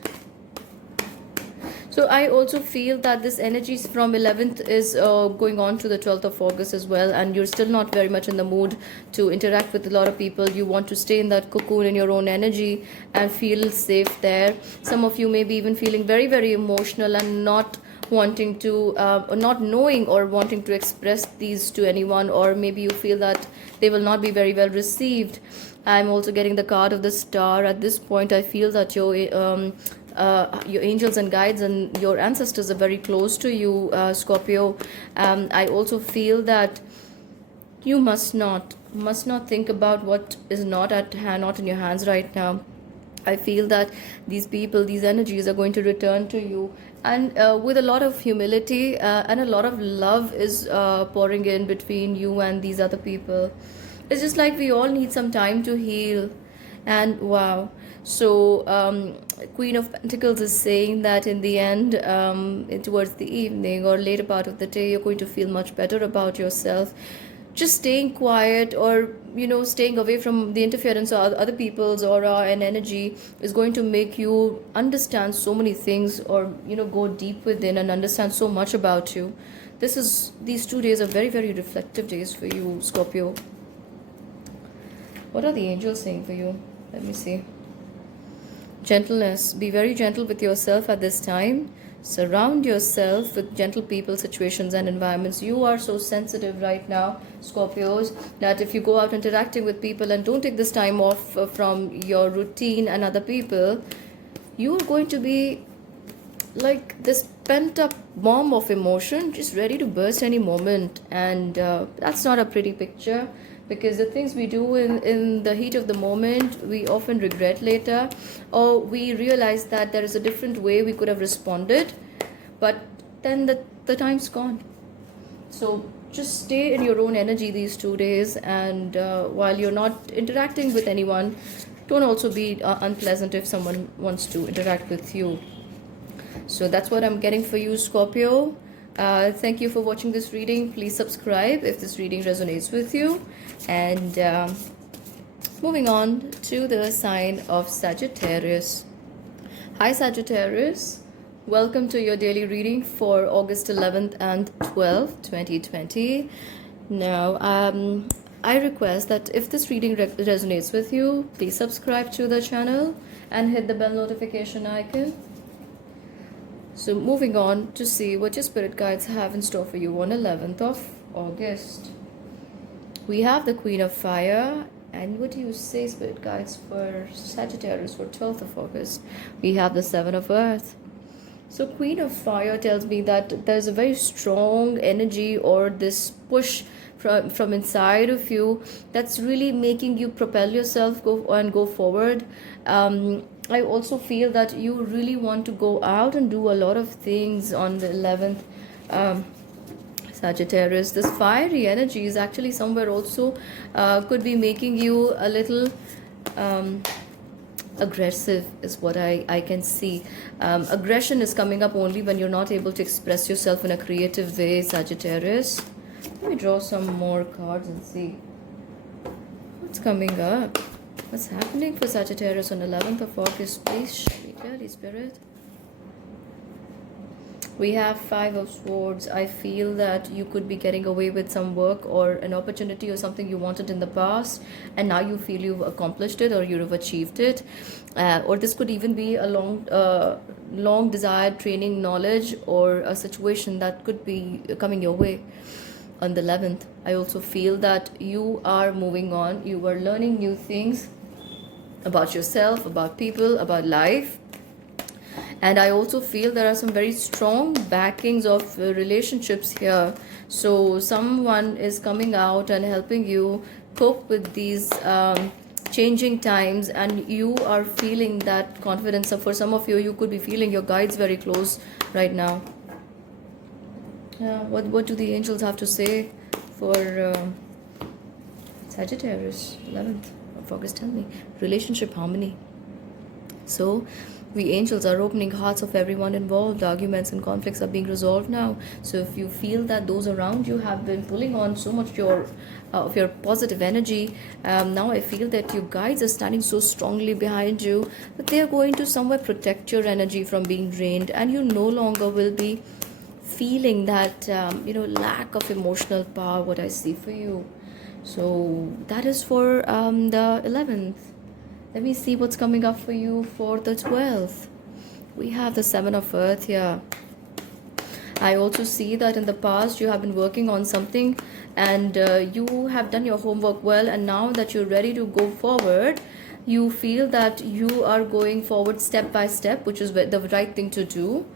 So I also feel that this energy from 11th is going on to the 12th of August as well, and you're still not very much in the mood to interact with a lot of people. You want to stay in that cocoon in your own energy and feel safe there. Some of you may be even feeling very, very emotional and not wanting to not knowing or wanting to express these to anyone, or maybe you feel that they will not be very well received. I'm also getting the card of the Star. At this point, I feel that your angels and guides and your ancestors are very close to you, Scorpio. I also feel that you must not think about what is not at hand, not in your hands right now. I feel that these people, these energies are going to return to you, and with a lot of humility and a lot of love is pouring in between you and these other people. It's just like we all need some time to heal. And wow. So, Queen of Pentacles is saying that in the end, towards the evening or later part of the day, you're going to feel much better about yourself. Just staying quiet, or staying away from the interference of other people's aura and energy is going to make you understand so many things, or go deep within and understand so much about you. These 2 days are very, very reflective days for you, Scorpio. What are the angels saying for you? Let me see. Gentleness. Be very gentle with yourself at this time. Surround yourself with gentle people, situations, and environments. You are so sensitive right now, Scorpios, that if you go out interacting with people and don't take this time off from your routine and other people, you are going to be like this pent up bomb of emotion, just ready to burst any moment. And that's not a pretty picture, because the things we do in the heat of the moment, we often regret later, or we realize that there is a different way we could have responded, but then the time's gone. So just stay in your own energy these 2 days, and while you're not interacting with anyone, don't also be unpleasant if someone wants to interact with you. So that's what I'm getting for you, Scorpio. Thank you for watching this reading. Please subscribe if this reading resonates with you. And moving on to the sign of Sagittarius. Hi, Sagittarius. Welcome to your daily reading for August 11th and 12th, 2020. Now, I request that if this reading resonates with you, please subscribe to the channel and hit the bell notification icon. So moving on to see what your spirit guides have in store for you on 11th of August. We have the Queen of Fire. And what do you say, spirit guides, for Sagittarius for 12th of August? We have the Seven of Earth. So Queen of Fire tells me that there's a very strong energy, or this push from inside of you that's really making you propel yourself, go forward. I also feel that you really want to go out and do a lot of things on the 11th. Sagittarius, this fiery energy is actually somewhere also could be making you a little aggressive, is what I can see. Aggression is coming up only when you're not able to express yourself in a creative way, Sagittarius. Let me draw some more cards and see what's coming up. What's happening for Sagittarius on 11th of August? Please show me clearly, Spirit. We have Five of Swords. I feel that you could be getting away with some work or an opportunity or something you wanted in the past, and now you feel you've accomplished it or you've achieved it. Or this could even be a long desired training, knowledge, or a situation that could be coming your way on the 11th. I also feel that you are moving on, you are learning new things about yourself, about people, about life. And I also feel there are some very strong backings of relationships here. So someone is coming out and helping you cope with these changing times, and you are feeling that confidence. So for some of you, you could be feeling your guides very close right now. Yeah, what do the angels have to say for Sagittarius, 11th of August? Tell me. Relationship harmony. So we angels are opening hearts of everyone involved. Arguments and conflicts are being resolved now. So if you feel that those around you have been pulling on so much of your positive energy, now I feel that your guides are standing so strongly behind you that they are going to somewhere protect your energy from being drained, and you no longer will be feeling that lack of emotional power, what I see for you. So that is for the 11th. Let me see what's coming up for you for the 12th. We have the Seven of Earth here. I also see that in the past you have been working on something, and you have done your homework well, and now that you're ready to go forward, you feel that you are going forward step by step, which is the right thing to do.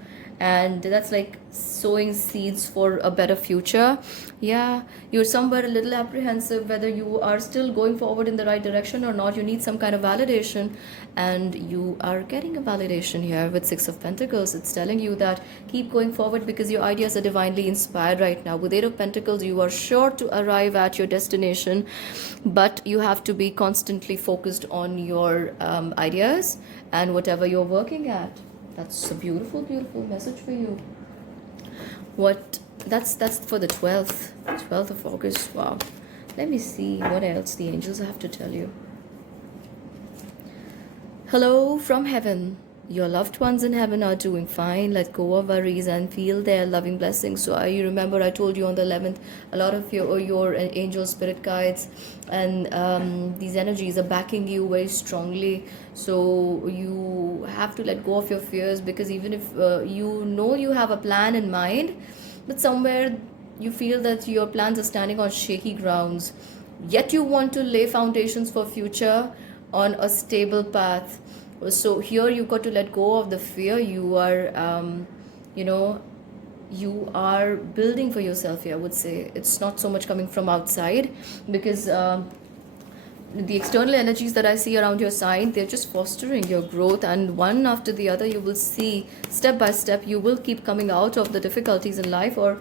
And that's like sowing seeds for a better future. Yeah, you're somewhere a little apprehensive whether you are still going forward in the right direction or not. You need some kind of validation, and you are getting a validation here with Six of Pentacles. It's telling you that keep going forward because your ideas are divinely inspired right now. With Eight of Pentacles, you are sure to arrive at your destination, but you have to be constantly focused on your ideas and whatever you're working at. That's a beautiful, beautiful message for you. That's for the 12th of August. Wow. Let me see what else the angels have to tell you. Hello from heaven. Your loved ones in heaven are doing fine. Let go of worries and feel their loving blessings. So you remember I told you on the 11th, a lot of your angel spirit guides and these energies are backing you very strongly. So you have to let go of your fears, because even if you have a plan in mind, but somewhere you feel that your plans are standing on shaky grounds, yet you want to lay foundations for future on a stable path. So here you got to let go of the fear. You are you are building for yourself here. I would say it's not so much coming from outside, because the external energies that I see around your sign, they're just fostering your growth, and one after the other you will see step by step you will keep coming out of the difficulties in life, or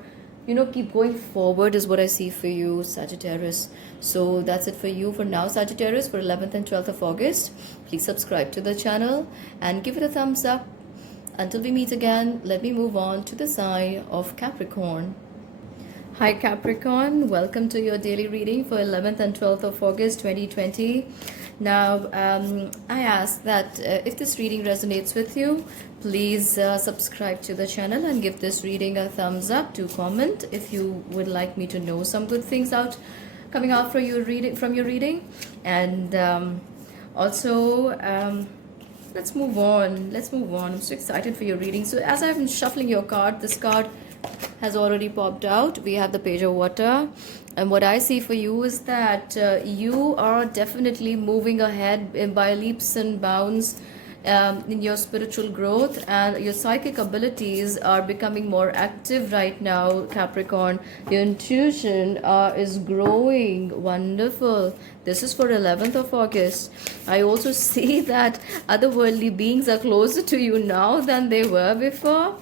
keep going forward is what I see for you, Sagittarius. So that's it for you for now, Sagittarius, for 11th and 12th of August. Please subscribe to the channel and give it a thumbs up. Until we meet again, let me move on to the sign of Capricorn. Hi Capricorn, welcome to your daily reading for 11th and 12th of August 2020. Now, I ask that if this reading resonates with you, please subscribe to the channel and give this reading a thumbs up. Do comment if you would like me to know some good things coming out from your reading. And also, let's move on. I'm so excited for your reading. So as I've been shuffling your card, this card has already popped out. We have the Page of Water, and what I see for you is that you are definitely moving ahead by leaps and bounds in your spiritual growth, and your psychic abilities are becoming more active right now, Capricorn. Your intuition is growing. Wonderful. This is for 11th of August. I also see that otherworldly beings are closer to you now than they were before.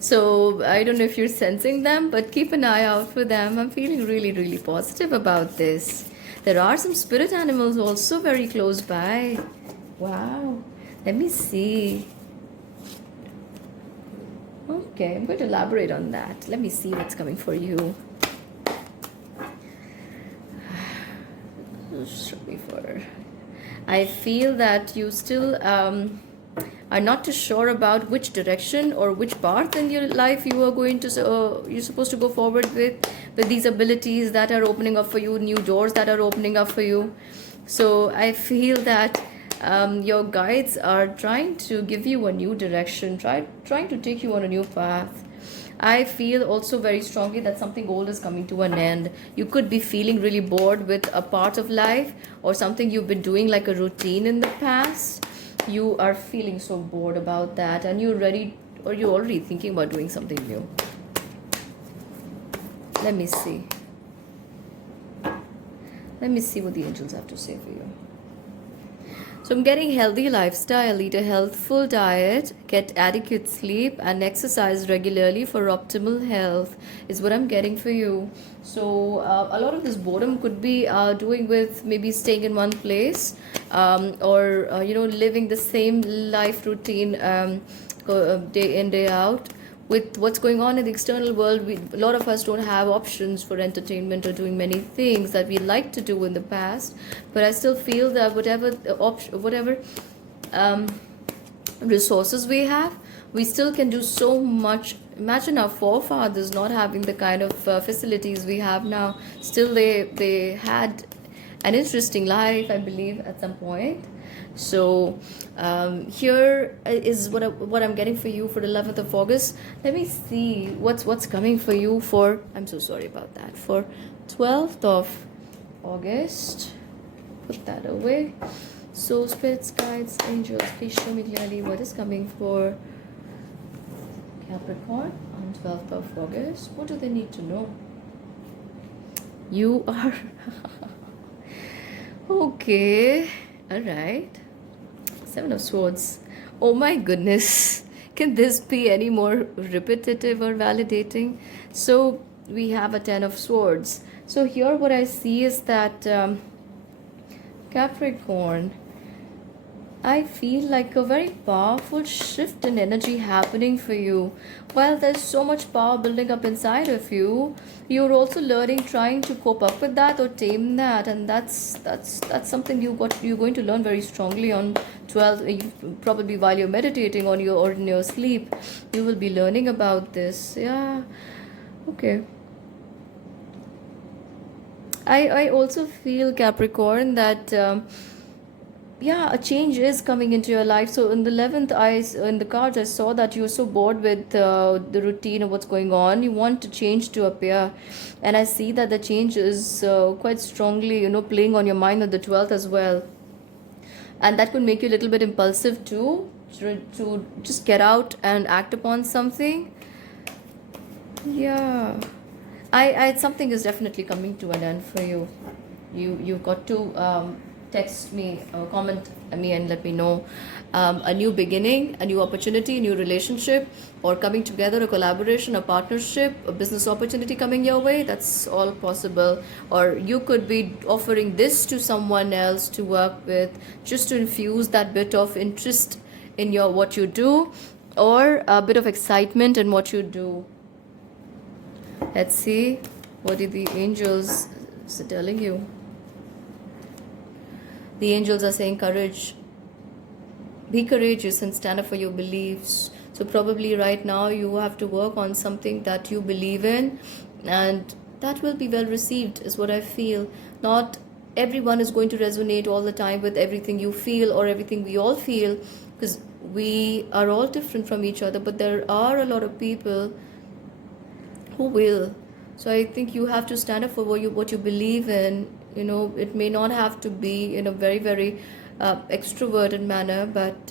So I don't know if you're sensing them, but keep an eye out for them. I'm feeling really, really positive about this. There are some spirit animals also very close by. Wow. Let me see. Okay, I'm going to elaborate on that. Let me see what's coming for you. I feel that you still are not too sure about which direction or which path in your life you are going to you're supposed to go forward with these abilities that are opening up for you, new doors that are opening up for you. So I feel that your guides are trying to give you a new direction, trying to take you on a new path. I feel also very strongly that something old is coming to an end. You could be feeling really bored with a part of life or something you've been doing like a routine in the past. You are feeling so bored about that and you're ready, or you're already thinking about doing something new. Let me see. Let me see what the angels have to say for you. So I'm getting healthy lifestyle, eat a healthful diet, get adequate sleep and exercise regularly for optimal health is what I'm getting for you. So a lot of this boredom could be doing with maybe staying in one place, or living the same life routine, day in day out. With what's going on in the external world, a lot of us don't have options for entertainment or doing many things that we like to do in the past. But I still feel that whatever resources we have, we still can do so much. Imagine our forefathers not having the kind of facilities we have now. Still, they had an interesting life, I believe, at some point. So here is what I'm getting for you for the 11th of August. Let me see what's coming for you for, I'm so sorry about that, for 12th of August. Put that away. So spirits, guides, angels, please show me clearly what is coming for Capricorn on 12th of August. What do they need to know? You are okay. All right. Seven of Swords. Oh my goodness. Can this be any more repetitive or validating? So we have a Ten of Swords. So here what I see is that Capricorn, I feel like a very powerful shift in energy happening for you. While there's so much power building up inside of you, you're also learning, trying to cope up with that or tame that, and that's something you're going to learn very strongly on 12. Probably while you're meditating on your or in your sleep, you will be learning about this. Yeah, okay. I also feel, Capricorn, that yeah, a change is coming into your life. So in the 11th, in the cards I saw that you're so bored with the routine of what's going on. You want to change to appear, and I see that the change is quite strongly, playing on your mind on the 12th as well, and that could make you a little bit impulsive too, to just get out and act upon something. Yeah, I something is definitely coming to an end for you. You've got to text me or comment me and let me know a new beginning, a new opportunity, a new relationship, or coming together, a collaboration, a partnership, a business opportunity coming your way. That's all possible. Or you could be offering this to someone else to work with, just to infuse that bit of interest in your what you do, or a bit of excitement in what you do. Let's see what are the angels telling you. The angels are saying courage. Be courageous and stand up for your beliefs. So probably right now you have to work on something that you believe in, and that will be well received is what I feel. Not everyone is going to resonate all the time with everything you feel or everything we all feel, because we are all different from each other, but there are a lot of people who will. So I think you have to stand up for what you believe in. It may not have to be in a very, very extroverted manner, but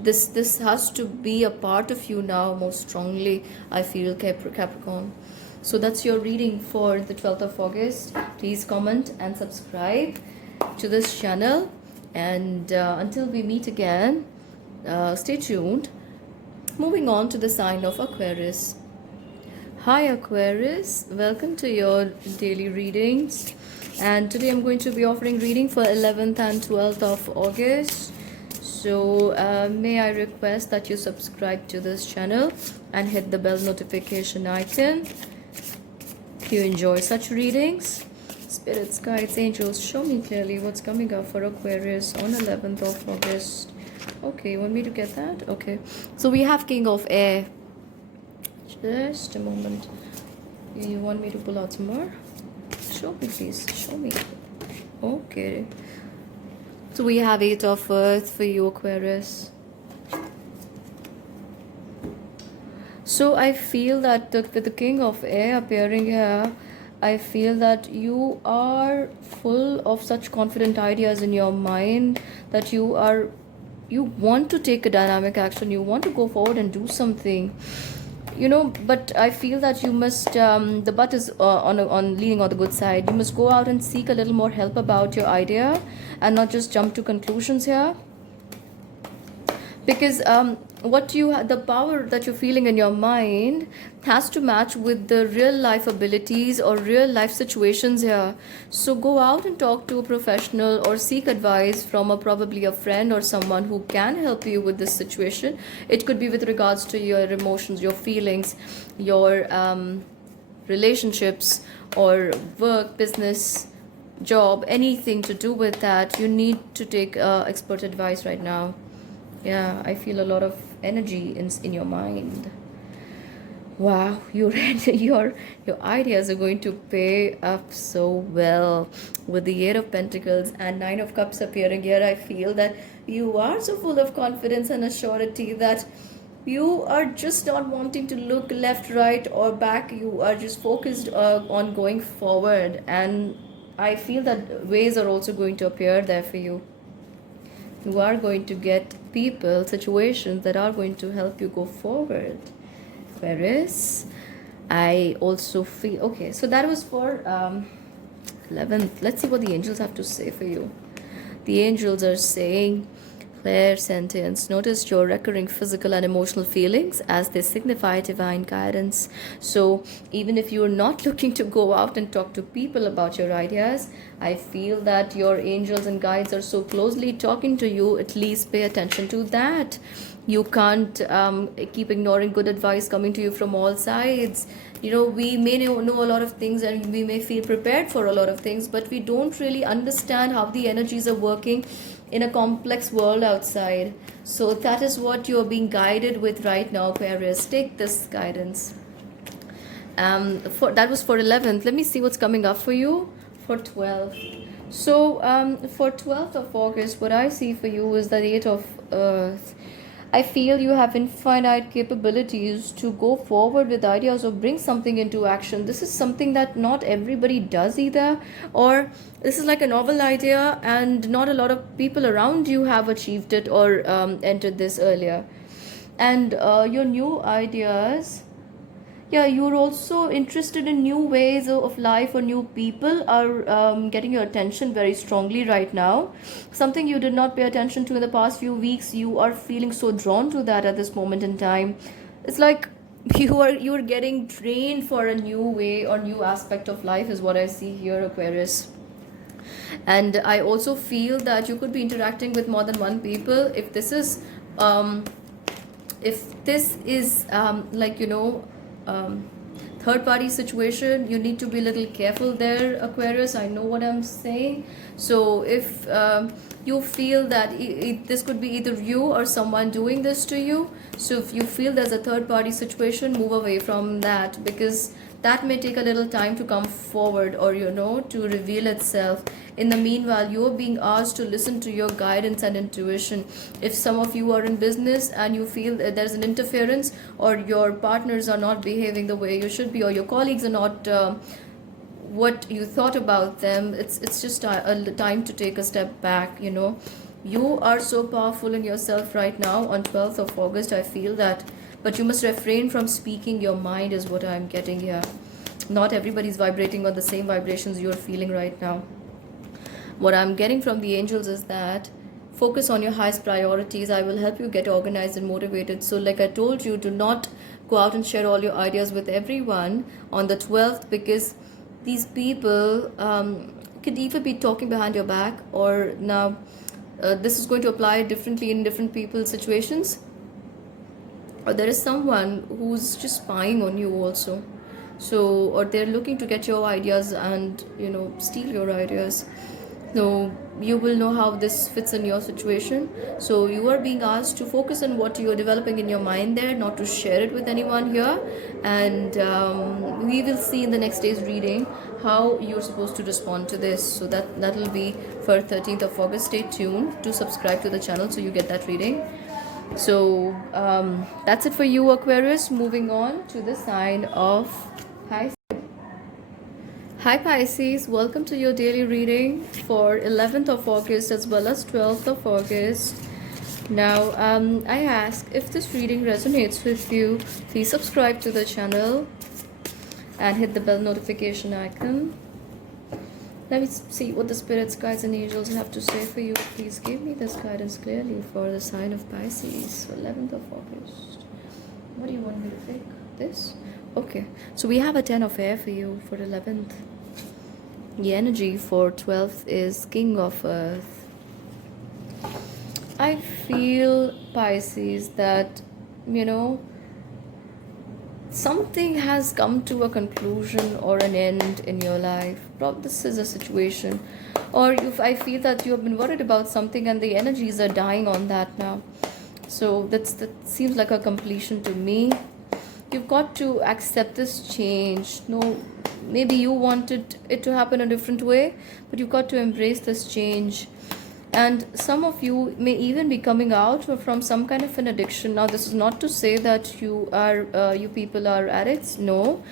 this has to be a part of you now most strongly, I feel, Capricorn. So that's your reading for the 12th of August. Please comment and subscribe to this channel, and until we meet again, stay tuned. Moving on to the sign of Aquarius. Hi Aquarius, welcome to your daily readings, and today I'm going to be offering reading for 11th and 12th of August. So may I request that you subscribe to this channel and hit the bell notification icon if you enjoy such readings. Spirits, guides, angels, show me clearly what's coming up for Aquarius on 11th of August. Okay, you want me to get that? Okay. So we have King of Air. Just a moment. You want me to pull out some more? Show me, please. Show me. Okay. So we have Eight of Earth for you, Aquarius. So I feel that with the King of Air appearing here, I feel that you are full of such confident ideas in your mind that you want to take a dynamic action, you want to go forward and do something, but I feel that you must the butt is on leaning on the good side. You must go out and seek a little more help about your idea and not just jump to conclusions here, because the power that you're feeling in your mind has to match with the real life abilities or real life situations here. So go out and talk to a professional or seek advice from probably a friend or someone who can help you with this situation. It could be with regards to your emotions, your feelings, your relationships, or work, business, job, anything to do with that. You need to take expert advice right now. Yeah, I feel a lot of energy in your mind. Wow, your ideas are going to pay up so well with the Eight of Pentacles and Nine of Cups appearing here. I feel that you are so full of confidence and assurity that you are just not wanting to look left, right, or back. You are just focused on going forward, and I feel that ways are also going to appear there for you. You are going to get people, situations that are going to help you go forward. Whereas I also feel, okay, so that was for 11th. Let's see what the angels have to say for you. The angels are saying, clear sentence. Notice your recurring physical and emotional feelings as they signify divine guidance. So even if you're not looking to go out and talk to people about your ideas, I feel that your angels and guides are so closely talking to you. At least pay attention to that. You can't keep ignoring good advice coming to you from all sides. We may know a lot of things and we may feel prepared for a lot of things, but we don't really understand how the energies are working in a complex world outside. So that is what you're being guided with right now, Aquarius. Take this guidance. That was for 11th. Let me see what's coming up for you for 12th. So for 12th of August, what I see for you is the Eight of Earth. I feel you have infinite capabilities to go forward with ideas or bring something into action. This is something that not everybody does either, or this is like a novel idea and not a lot of people around you have achieved it or entered this earlier. And your new ideas, yeah, you're also interested in new ways of life, or new people are getting your attention very strongly right now. Something you did not pay attention to in the past few weeks, you are feeling so drawn to that at this moment in time. It's like you're getting trained for a new way or new aspect of life is what I see here, Aquarius. And I also feel that you could be interacting with more than one people. If this is like third party situation, you need to be a little careful there, Aquarius. I know what I'm saying. So if you feel that this could be either you or someone doing this to you, so if you feel there's a third party situation, move away from that, because that may take a little time to come forward or to reveal itself. In the meanwhile, you're being asked to listen to your guidance and intuition. If some of you are in business and you feel that there's an interference, or your partners are not behaving the way you should be, or your colleagues are not what you thought about them, it's just a time to take a step back. You are so powerful in yourself right now on 12th of August, I feel that. But you must refrain from speaking your mind is what I'm getting here. Not everybody's vibrating on the same vibrations you're feeling right now. What I'm getting from the angels is that focus on your highest priorities. I will help you get organized and motivated. So like I told you, do not go out and share all your ideas with everyone on the 12th, because these people could either be talking behind your back, or now this is going to apply differently in different people's situations, or there is someone who's just spying on you also. So, or they're looking to get your ideas and steal your ideas. No, you will know how this fits in your situation. So you are being asked to focus on what you're developing in your mind there, not to share it with anyone here. And we will see in the next day's reading how you're supposed to respond to this. So that will be for 13th of August. Stay tuned to subscribe to the channel so you get that reading. So that's it for you, Aquarius. Moving on to the sign of Pisces. Hi Pisces, welcome to your daily reading for 11th of August as well as 12th of August. Now, I ask if this reading resonates with you, please subscribe to the channel and hit the bell notification icon. Let me see what the spirits, guides, and angels have to say for you. Please give me this guidance clearly for the sign of Pisces, 11th of August. What do you want me to pick? This? Okay, so we have a 10 of air for you for 11th. The energy for 12th is King of Earth. I feel, Pisces, that, something has come to a conclusion or an end in your life. This is a situation. Or if I feel that you have been worried about something and the energies are dying on that now. So that seems like a completion to me. You've got to accept this change. No, maybe you wanted it to happen a different way, but you've got to embrace this change. And some of you may even be coming out from some kind of an addiction. Now, this is not to say that you people are addicts. No,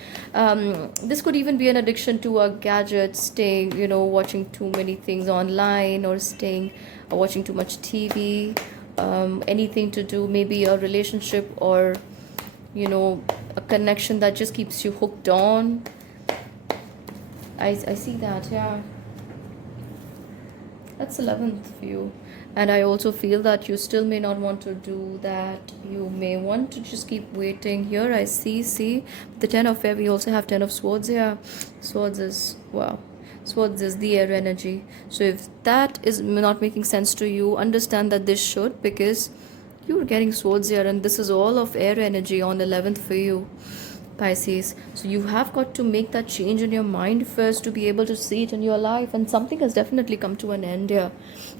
this could even be an addiction to a gadget, staying, watching too many things online, or staying, watching too much TV. Anything to do, maybe a relationship or a connection that just keeps you hooked on. I see that, yeah. That's 11th for you. And I also feel that you still may not want to do that. You may want to just keep waiting. Here I see the 10 of air. We also have 10 of swords here. Swords is, wow, swords is the air energy. So if that is not making sense to you, understand that this should, because you're getting swords here and this is all of air energy on 11th for you, Pisces. So you have got to make that change in your mind first to be able to see it in your life, and something has definitely come to an end here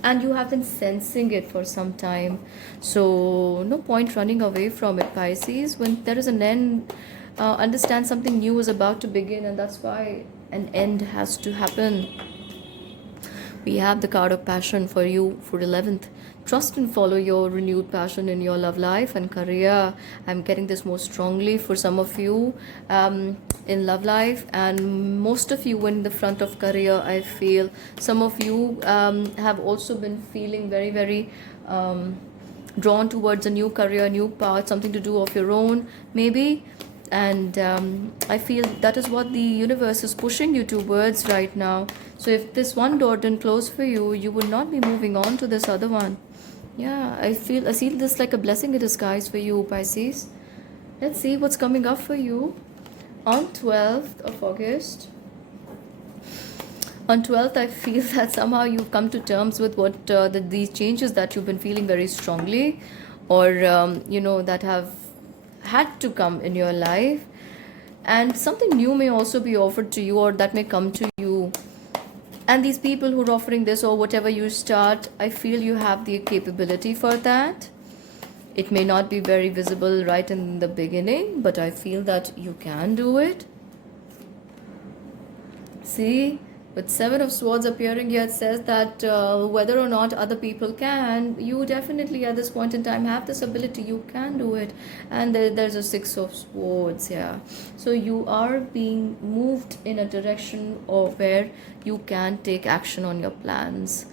and you have been sensing it for some time. So no point running away from it, Pisces. When there is an end, understand something new is about to begin, and that's why an end has to happen. We have the card of passion for you for 11th. Trust and follow your renewed passion in your love life and career. I'm getting this more strongly for some of you in love life, and most of you in the front of career. I feel some of you have also been feeling very, very drawn towards a new career, new path, something to do of your own, maybe. And I feel that is what the universe is pushing you towards right now. So if this one door didn't close for you, you would not be moving on to this other one. Yeah, I see this like a blessing in disguise for you, Pisces. Let's see what's coming up for you on 12th of August. On 12th, I feel that somehow you've come to terms with what these changes that you've been feeling very strongly, or that have had to come in your life, and something new may also be offered to you, or that may come to you. And these people who are offering this, or whatever you start, I feel you have the capability for that. It may not be very visible right in the beginning, but I feel that you can do it. See, with 7 of swords appearing here, it says that whether or not other people can, you definitely at this point in time have this ability. You can do it. And there's a 6 of swords here. So you are being moved in a direction of where you can take action on your plans.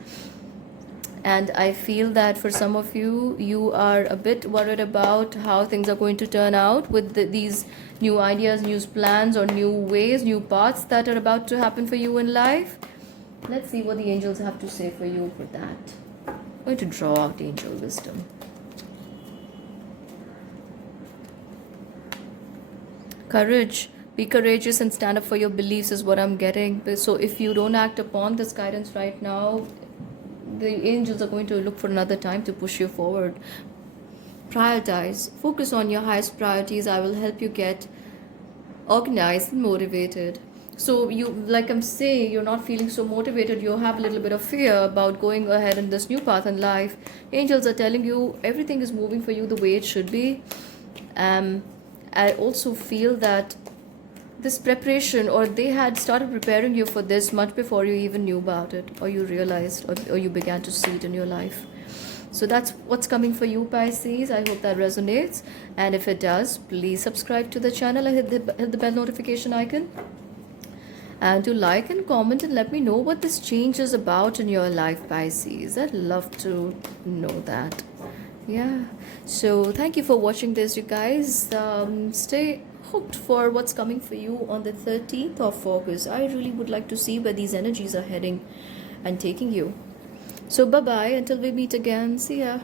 And I feel that for some of you, you are a bit worried about how things are going to turn out with these new ideas, new plans, or new ways, new paths that are about to happen for you in life. Let's see what the angels have to say for you for that. I'm going to draw out angel wisdom. Courage. Be courageous and stand up for your beliefs is what I'm getting. So if you don't act upon this guidance right now, the angels are going to look for another time to push you forward. Prioritize. Focus on your highest priorities. I will help you get organized and motivated. So you, like I'm saying, you're not feeling so motivated. You have a little bit of fear about going ahead in this new path in life. Angels are telling you everything is moving for you the way it should be. Um, I also feel that this preparation, or they had started preparing you for this much before you even knew about it, or you realized, or you began to see it in your life. So that's what's coming for you, Pisces. I hope that resonates. And if it does, please subscribe to the channel and hit the bell notification icon. And to like and comment and let me know what this change is about in your life, Pisces. I'd love to know that. Yeah. So thank you for watching this, you guys. Stay hooked for what's coming for you on the 13th of August. I really would like to see where these energies are heading and taking you. So bye bye until we meet again. See ya.